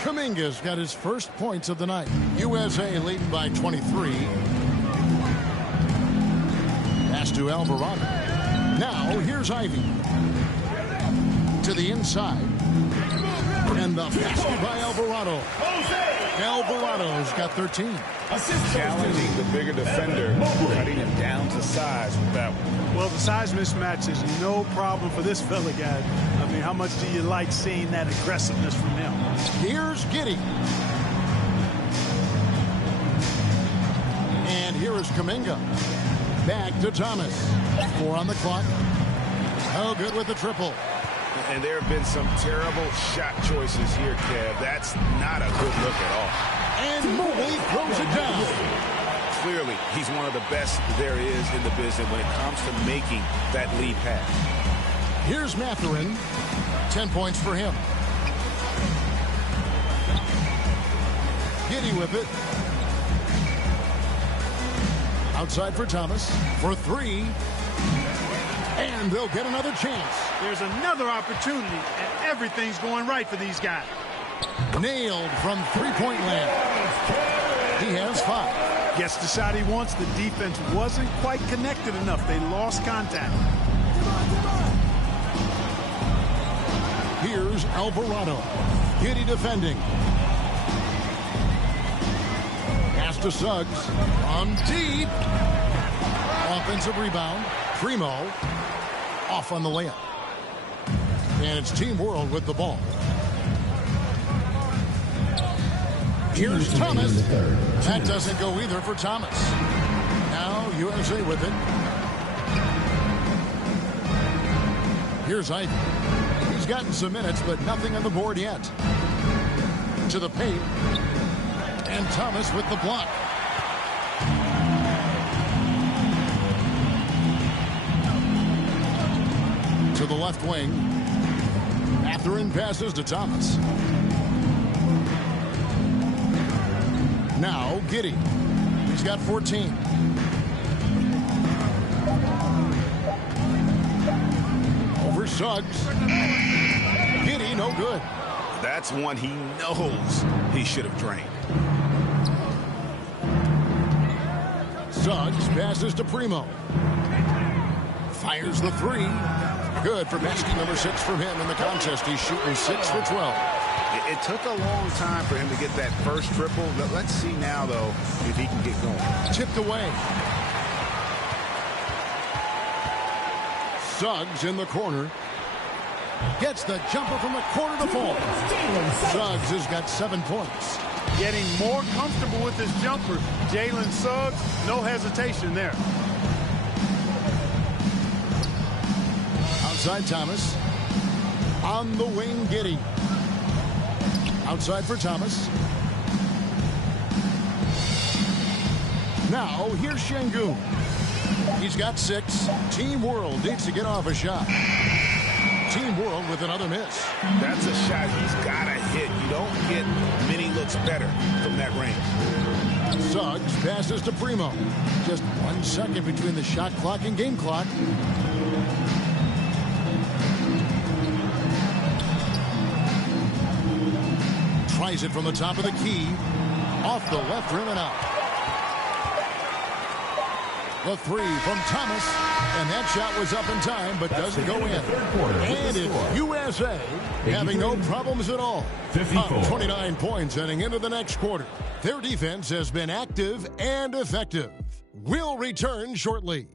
Kuminga's got his first points of the night. USA leading by 23. Pass to Alvarado. Now, here's Ivy. To the inside. And the basket by Alvarado. Alvarado's got 13. Challenging the bigger defender, cutting him down to size with that one. Well, the size mismatch is no problem for this fella, guys. I mean, how much do you like seeing that aggressiveness from him? Here's Giddey. And here is Kuminga. Back to Thomas. 4 on the clock. Oh, good with the triple. And there have been some terrible shot choices here, Kev. That's not a good look at all. And Mobley throws it down. Clearly, he's one of the best there is in the business when it comes to making that lead pass. Here's Mathurin. 10 points for him. Giddey with it. Outside for Thomas. For 3. And they'll get another chance. There's another opportunity, and everything's going right for these guys. Nailed from three-point land. He has 5. Gets the shot he wants. The defense wasn't quite connected enough. They lost contact. Here's Alvarado. Giddey defending. Pass to Suggs. On deep. Offensive rebound. Primo. Off on the layup. And it's Team World with the ball. Here's Thomas. That doesn't go either for Thomas. Now USA with it. Here's Ivy. He's gotten some minutes, but nothing on the board yet. To the paint. And Thomas with the block. To the left wing. Mathurin passes to Thomas. Now Giddey. He's got 14. Over Suggs. Giddey, no good. That's one he knows he should have drained. Suggs passes to Primo. Fires the 3. Good for basket number 6 from him in the contest. He's shooting 6 for 12. It took a long time for him to get that first triple. Let's see now, though, if he can get going. Tipped away. Suggs in the corner. Gets the jumper from the corner to fall. Suggs has got 7 points. Getting more comfortable with his jumper. Jalen Suggs, no hesitation there. Outside Thomas. On the wing, Giddey. Outside for Thomas. Now, here's Şengün. He's got 6. Team World needs to get off a shot. Team World with another miss. That's a shot he's got to hit. You don't get many looks better from that range. Suggs passes to Primo. Just 1 second between the shot clock and game clock. Tries it from the top of the key. Off the left rim and out. The 3 from Thomas. And that shot was up in time, but doesn't go in. And it's USA having no problems at all. Up 29 points heading into the next quarter. Their defense has been active and effective. We'll return shortly.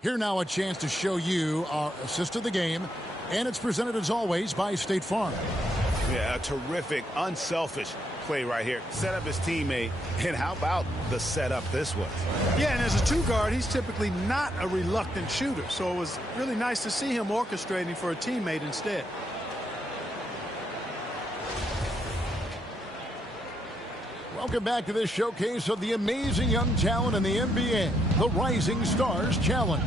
Here now a chance to show you our assist of the game, and it's presented as always by State Farm. Yeah, a terrific, unselfish play right here. Set up his teammate, and how about the setup this was? Yeah, and as a 2 guard, he's typically not a reluctant shooter, so it was really nice to see him orchestrating for a teammate instead. Welcome back to this showcase of the amazing young talent in the NBA, the Rising Stars Challenge.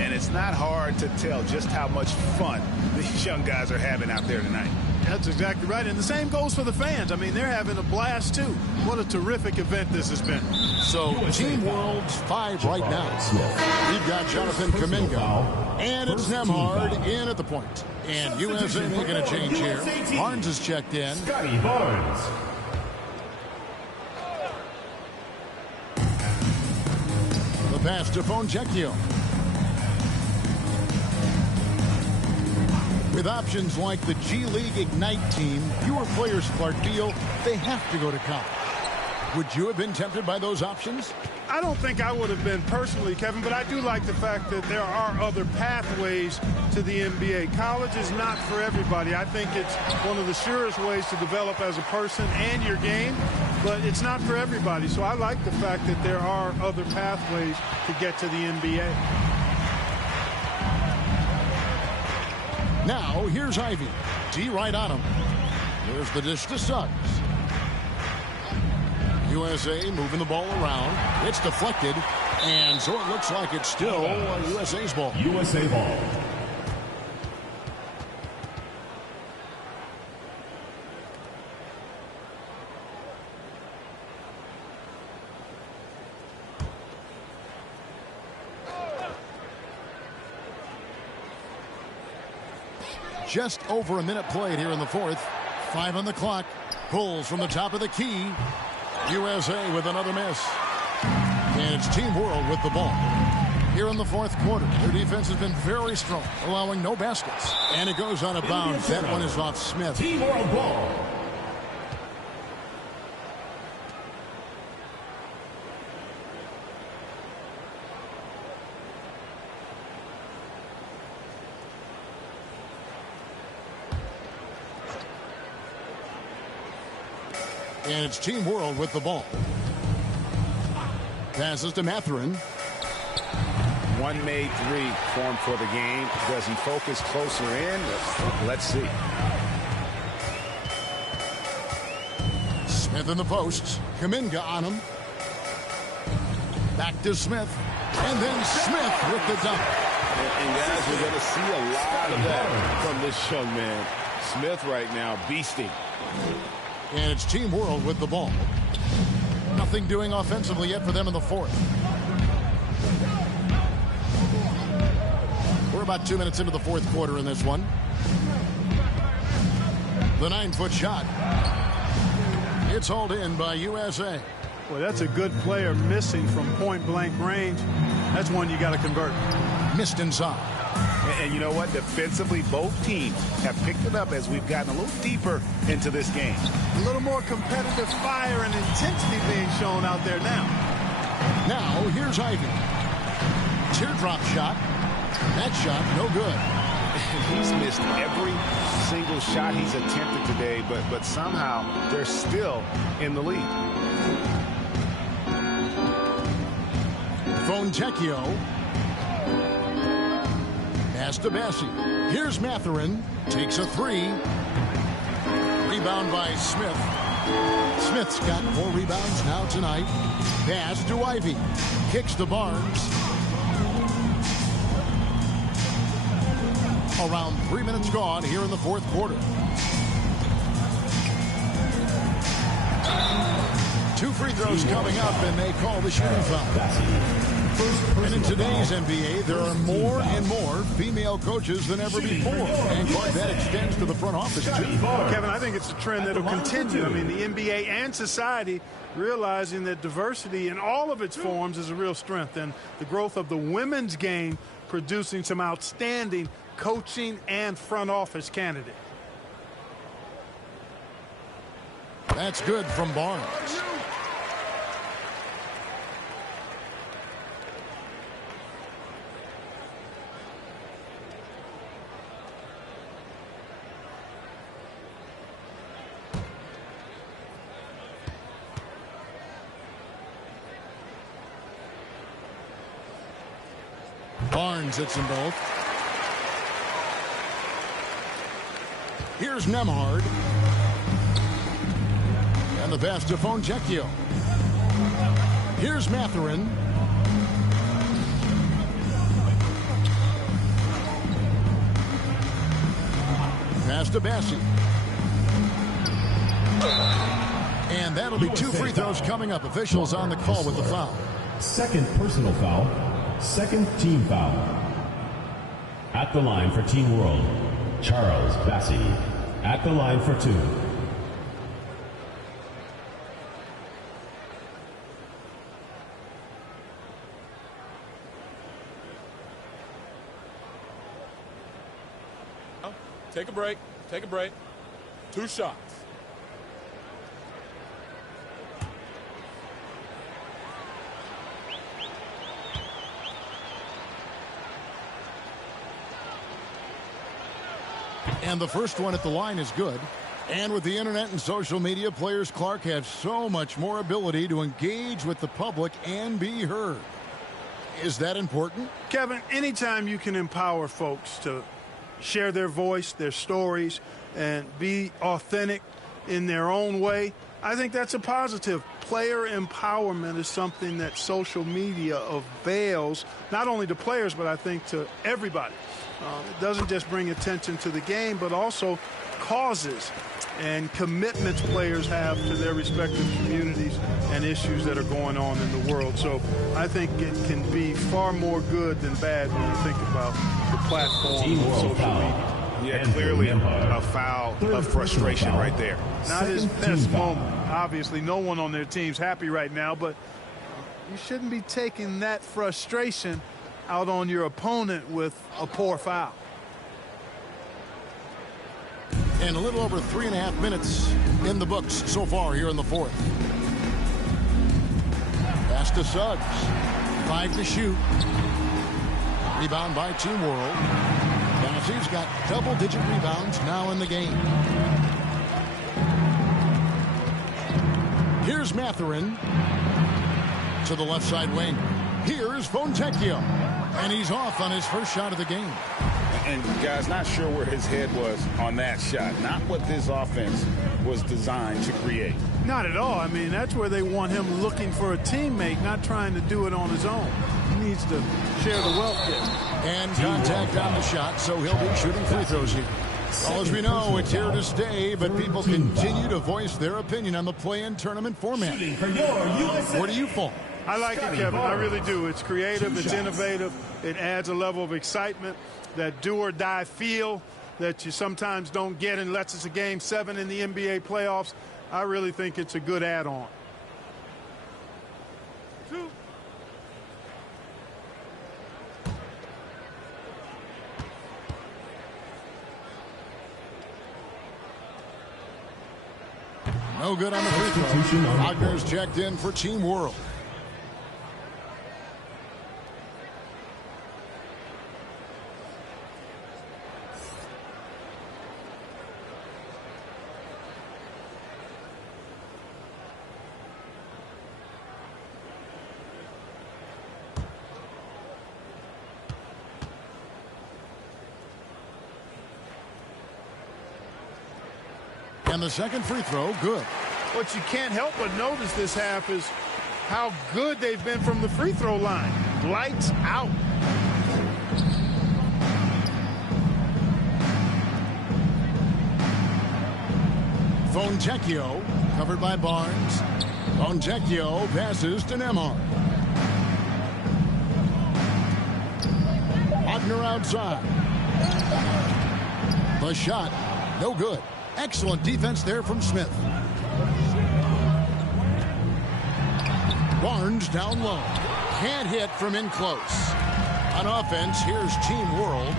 And it's not hard to tell just how much fun these young guys are having out there tonight. That's exactly right. And the same goes for the fans. I mean, they're having a blast, too. What a terrific event this has been. So, Team World's 5 right now. We've got Jonathan Kuminga, and it's Nembhard in at the point. And USA making a change here. Barnes is checked in. Scotty Barnes. The pass to Foncecchio. With options like the G League Ignite team, fewer players feel they have to go to college. Would you have been tempted by those options? I don't think I would have been personally, Kevin, but I do like the fact that there are other pathways to the NBA. College is not for everybody. I think it's one of the surest ways to develop as a person and your game, but it's not for everybody. So I like the fact that there are other pathways to get to the NBA. Now, here's Ivey. D right on him. Here's the dish to Suggs. USA moving the ball around. It's deflected. And so it looks like it's still USA's ball. USA ball. Just over a minute played here in the fourth. 5 on the clock. Pulls from the top of the key. USA with another miss. And it's Team World with the ball. Here in the fourth quarter, their defense has been very strong, allowing no baskets. And it goes out of bounds. That one is off Smith. Team World ball. And it's Team World with the ball. Passes to Mathurin. One made three formed for the game. Does he focus closer in? Let's see. Smith in the posts. Kuminga on him. Back to Smith. And then Smith with the dunk. And guys, we're going to see a lot of that from this young man. Smith right now beasting. And it's Team World with the ball. Nothing doing offensively yet for them in the fourth. We're about 2 minutes into the fourth quarter in this one. The 9-foot shot. It's hauled in by USA. Well, that's a good player missing from point-blank range. That's one you got to convert. Missed inside. And you know what? Defensively, both teams have picked it up as we've gotten a little deeper into this game. A little more competitive fire and intensity being shown out there now. Now, here's Ivey. Teardrop shot. That shot, no good. He's missed every single shot he's attempted today, but somehow they're still in the lead. Foncecchio. Pass to Bessie. Here's Mathurin. Takes a three. Rebound by Smith. Smith's got 4 rebounds now tonight. Pass to Ivey. Kicks to Barnes. Around 3 minutes gone here in the fourth quarter. 2 free throws coming up, and they call the shooting foul. And in today's NBA, there are more and more female coaches than ever before. And that extends to the front office, too. Kevin, I think it's a trend that will continue. I mean, the NBA and society realizing that diversity in all of its forms is a real strength. And the growth of the women's game producing some outstanding coaching and front office candidates. That's good from Barnes. Barnes hits them both. Here's Nembhard. And the pass to Foncecchio. Here's Mathurin. Pass to Bessie. And that'll be 2 free throws coming up. Officials on the call with the foul. Second personal foul. Second team foul. At the line for Team World, Charles Bassey. At the line for 2. Take a break. Take a break. 2 shots. And the first one at the line is good. And with the internet and social media, players Clark have so much more ability to engage with the public and be heard. Is that important? Kevin, anytime you can empower folks to share their voice, their stories, and be authentic in their own way, I think that's a positive. Player empowerment is something that social media avails, not only to players, but I think to everybody. It doesn't just bring attention to the game, but also causes and commitments players have to their respective communities and issues that are going on in the world. So I think it can be far more good than bad when you think about the platform of social media. Yeah, clearly a foul of frustration right there. Not his best moment. Obviously, no one on their team's happy right now, but you shouldn't be taking that frustration out on your opponent with a poor foul. And a little over 3.5 minutes in the books so far here in the fourth. Pass to Suggs. 5 to shoot. Rebound by Team World. Bassey's got double-digit rebounds now in the game. Here's Mathurin to the left side wing. Here's Fontecchio. And he's off on his first shot of the game. And, guys, not sure where his head was on that shot. Not what this offense was designed to create. Not at all. I mean, that's where they want him looking for a teammate, not trying to do it on his own. He needs to share the wealth there. And contact on the shot, so he'll be shooting free throws here. Well, as we know, it's here to stay, but people continue to voice their opinion on the play-in tournament format. Where do you fall? I like it, Kevin. I really do. It's creative. It's innovative. It adds a level of excitement, that do-or-die feel that you sometimes don't get unless it's a Game 7 in the NBA playoffs. I really think it's a good add-on. No good on the free throw. Wagner's checked in for Team World. And the second free throw, good. What you can't help but notice this half is how good they've been from the free throw line. Lights out. Fontecchio, covered by Barnes. Fontecchio passes to Nembhard. Wagner outside. The shot, no good. Excellent defense there from Smith. Barnes down low. Can't hit from in close. On offense, here's Team World.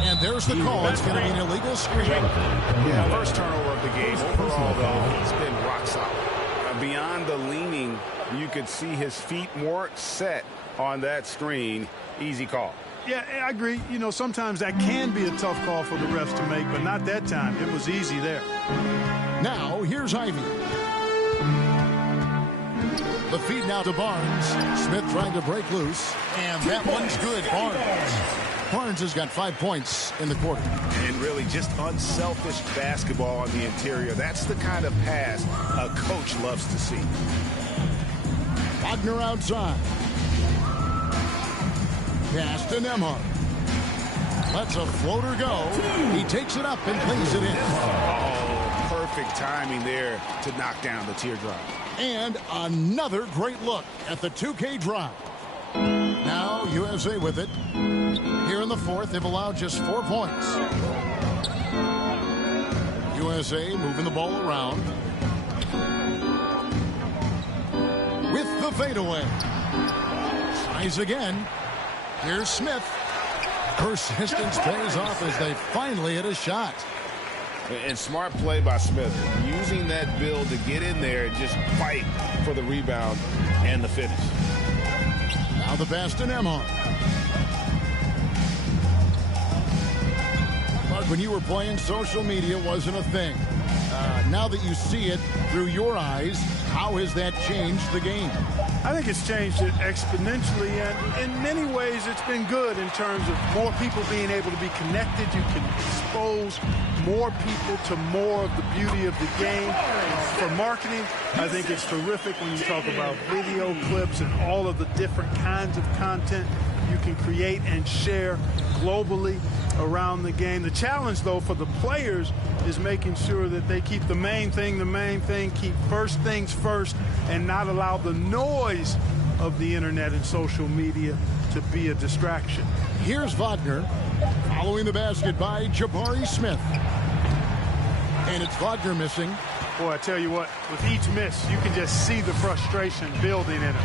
And there's the call. It's going to be an illegal screen. Yeah, first turnover of the game. Overall, though, he's been rock solid. Beyond the leaning, you could see his feet weren't set on that screen. Easy call. Yeah, I agree. You know, sometimes that can be a tough call for the refs to make, but not that time. It was easy there. Now, here's Ivy. The feed now to Barnes. Smith trying to break loose. And that one's good. Barnes has got 5 points in the quarter. And really just unselfish basketball on the interior. That's the kind of pass a coach loves to see. Wagner outside. Pass to Nembhard. Lets a floater go. He takes it up and plays it in. Oh, perfect timing there to knock down the teardrop. And another great look at the 2K drive. Now USA with it. Here in the fourth, they've allowed just 4 points. USA moving the ball around. With the fadeaway. Tries again. Here's Smith. Persistence pays off as they finally hit a shot. And smart play by Smith. Using that build to get in there and just fight for the rebound and the finish. Now the pass to Nembhard. But when you were playing, social media wasn't a thing. Now that you see it through your eyes, how has that changed the game? I think it's changed it exponentially, and in many ways it's been good in terms of more people being able to be connected. You can expose more people to more of the beauty of the game. For marketing, I think it's terrific when you talk about video clips and all of the different kinds of content you can create and share globally around the game. The challenge, though, for the players is making sure that they keep the main thing, keep first things first, and not allow the noise of the internet and social media to be a distraction. Here's Wagner following the basket by Jabari Smith. And it's Wagner missing. Boy, I tell you what, with each miss, you can just see the frustration building in him.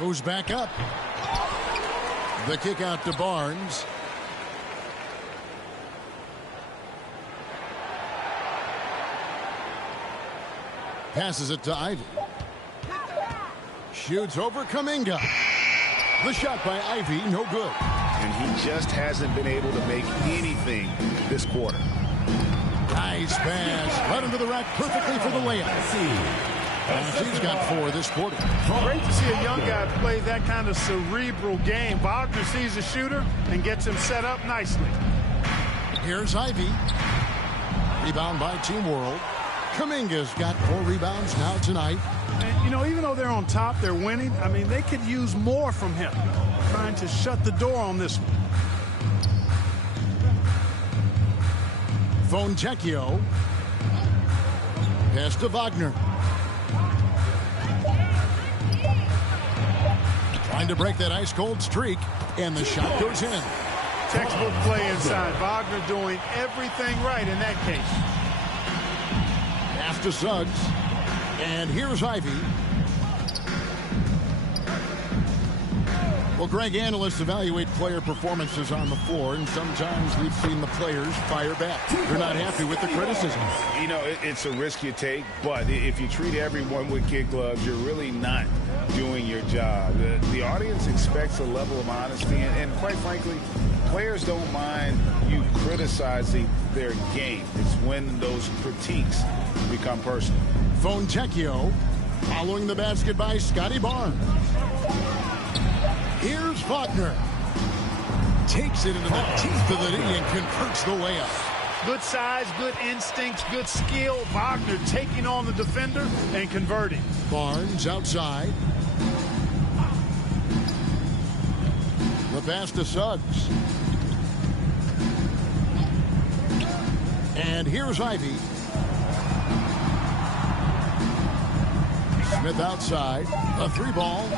Goes back up. The kick out to Barnes. Passes it to Ivy. Shoots over Kuminga. The shot by Ivy, no good. And he just hasn't been able to make anything this quarter. Nice pass. Right into the rack perfectly for the layup. He's got 4 this quarter. Great to see a young guy play that kind of cerebral game. Wagner sees a shooter and gets him set up nicely. Here's Ivy. Rebound by Team World. Kuminga's got 4 rebounds now tonight. And, you know, even though they're on top, they're winning. I mean, they could use more from him. Trying to shut the door on this one. Fontecchio. Pass to Wagner. Trying to break that ice-cold streak, and the shot goes in. Textbook play inside. Wagner doing everything right in that case. Pass to Suggs. And here's Ivy. Well, Greg, analysts evaluate player performances on the floor, and sometimes we've seen the players fire back. They're not happy with the criticism. You know, it's a risk you take, but if you treat everyone with kid gloves, you're really not doing your job. The audience expects a level of honesty, and quite frankly, players don't mind you criticizing their game. It's when those critiques become personal. Fontecchio following the basket by Scotty Barnes. Here's Wagner. Takes it into the teeth of the knee and converts the layup. Good size, good instincts, good skill. Wagner taking on the defender and converting. Barnes outside. The pass to Suggs. And here's Ivy. Smith outside. A 3-ball.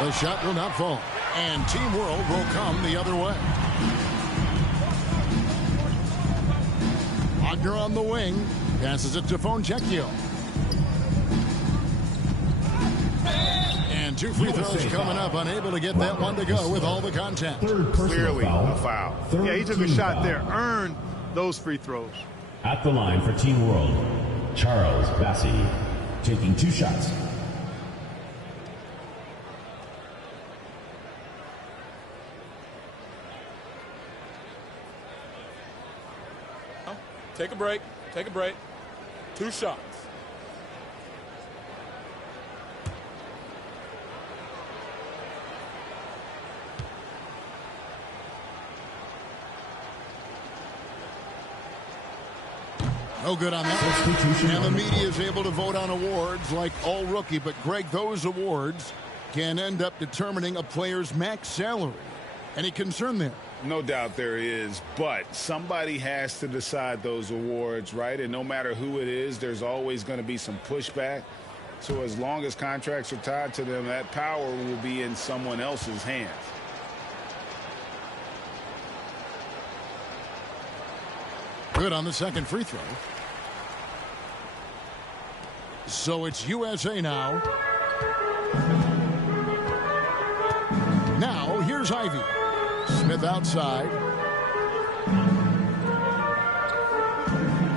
The shot will not fall. And Team World will come the other way. Wagner on the wing. Passes it to Fontecchio. And 2 free throws coming up. Unable to get that one to go with all the contact. Clearly a foul. Yeah, he took a shot there. Earned those free throws. At the line for Team World, Charles Bassey, taking 2 shots. Take a break. Take a break. 2 shots. No good on that. And the media is able to vote on awards like all rookie. But, Greg, those awards can end up determining a player's max salary. Any concern there? No doubt there is, but somebody has to decide those awards, right? And no matter who it is, there's always going to be some pushback. So as long as contracts are tied to them, that power will be in someone else's hands. Good on the second free throw. So it's USA now. Now, here's Ivy. Smith outside.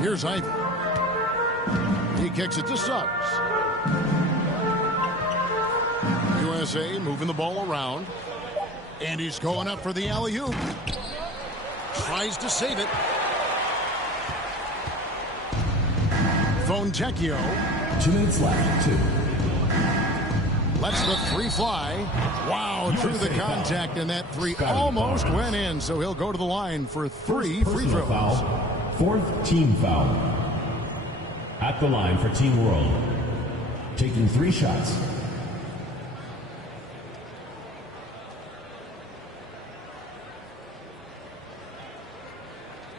Here's Ivy. He kicks it to Suggs. USA moving the ball around. And he's going up for the alley-oop. Tries to save it. Fontecchio. 2 minutes left. 2. Lets the three fly. Wow, through the contact, and that three almost went in. So he'll go to the line for 3 free throws. Foul. 4th team foul. At the line for Team World. Taking 3 shots.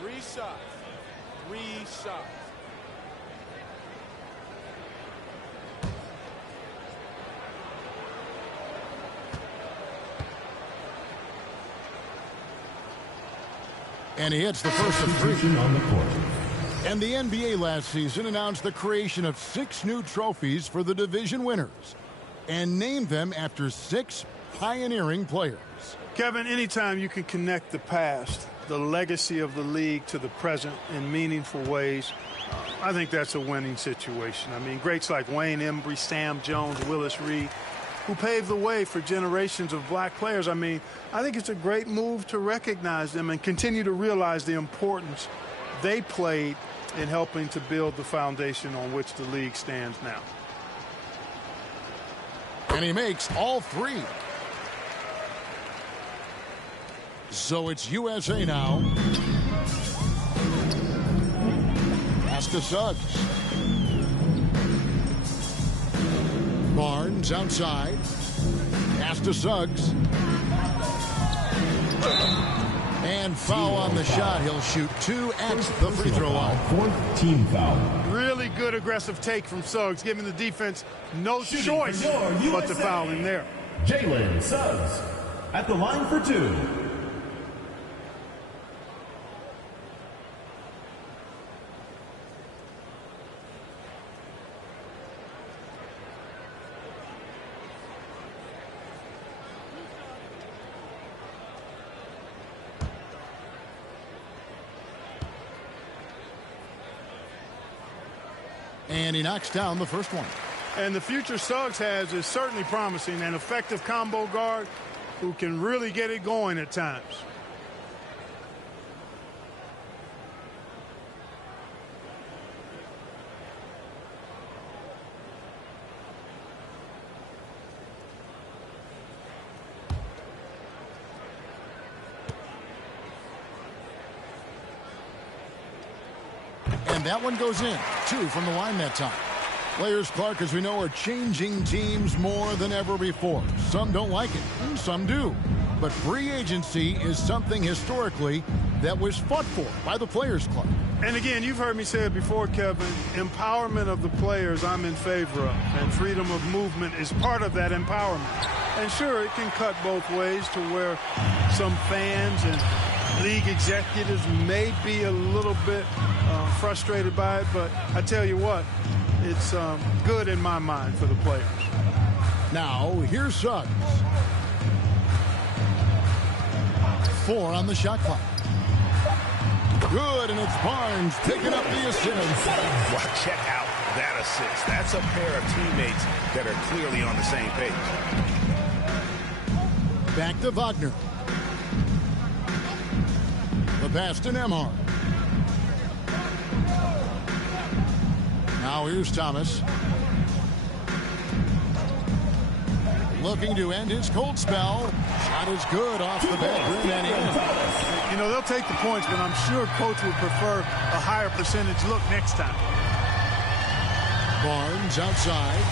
Three shots. And he hits the first of 3. On the court. And the NBA last season announced the creation of 6 new trophies for the division winners and named them after 6 pioneering players. Kevin, anytime you can connect the past, the legacy of the league, to the present in meaningful ways, I think that's a winning situation. I mean, greats like Wayne Embry, Sam Jones, Willis Reed, who paved the way for generations of black players. I mean, I think it's a great move to recognize them and continue to realize the importance they played in helping to build the foundation on which the league stands now. And he makes all 3. So it's USA now. Pass to Suggs. Barnes outside. Pass to Suggs. And foul on the shot. He'll shoot 2 at the free throw line. 4th team foul. Really good aggressive take from Suggs, giving the defense no choice but to foul in there. Jalen Suggs at the line for 2. And he knocks down the first one. And the future Suggs has is certainly promising. An effective combo guard who can really get it going at times. And that one goes in. 2 from the line that time. Players, Clark, as we know, are changing teams more than ever before. Some don't like it, and some do. But free agency is something historically that was fought for by the Players Club. And again, you've heard me say it before, Kevin, empowerment of the players I'm in favor of. And freedom of movement is part of that empowerment. And sure, it can cut both ways to where some fans and league executives may be a little bit frustrated by it, but I tell you what, it's good in my mind for the players. Now, here's Suggs. 4 on the shot clock. Good, and it's Barnes picking up the assist. Well, check out that assist. That's a pair of teammates that are clearly on the same page. Back to Wagner. The pass to Nembhard. Now here's Thomas. Looking to end his cold spell. Shot is good off the back rim and in. You know, they'll take the points, but I'm sure coach would prefer a higher percentage look next time. Barnes outside.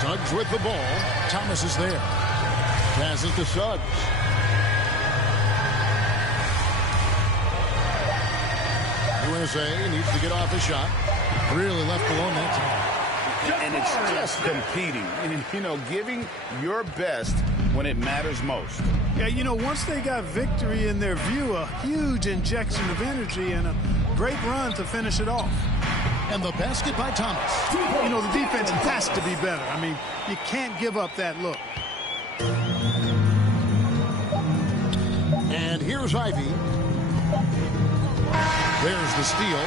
Suggs with the ball. Thomas is there. Passes to Suggs. USA needs to get off a shot. Really left alone that time. And it's just competing. And, you know, giving your best when it matters most. Yeah, you know, once they got victory in their view, a huge injection of energy and a great run to finish it off. And the basket by Thomas. You know, the defense has to be better. I mean, you can't give up that look. And here's Ivy. There's the steal.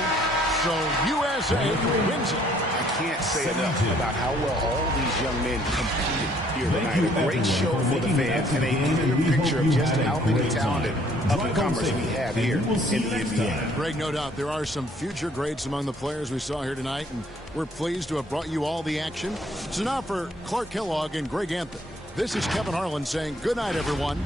So USA wins it. I can't say enough about how well all these young men competed here tonight. A great show for the fans, and a clear picture of just how many talented up-and-comers we have here in the NBA. Greg, no doubt there are some future greats among the players we saw here tonight, and we're pleased to have brought you all the action. So now for Clark Kellogg and Greg Anthony, this is Kevin Harlan saying good night, everyone.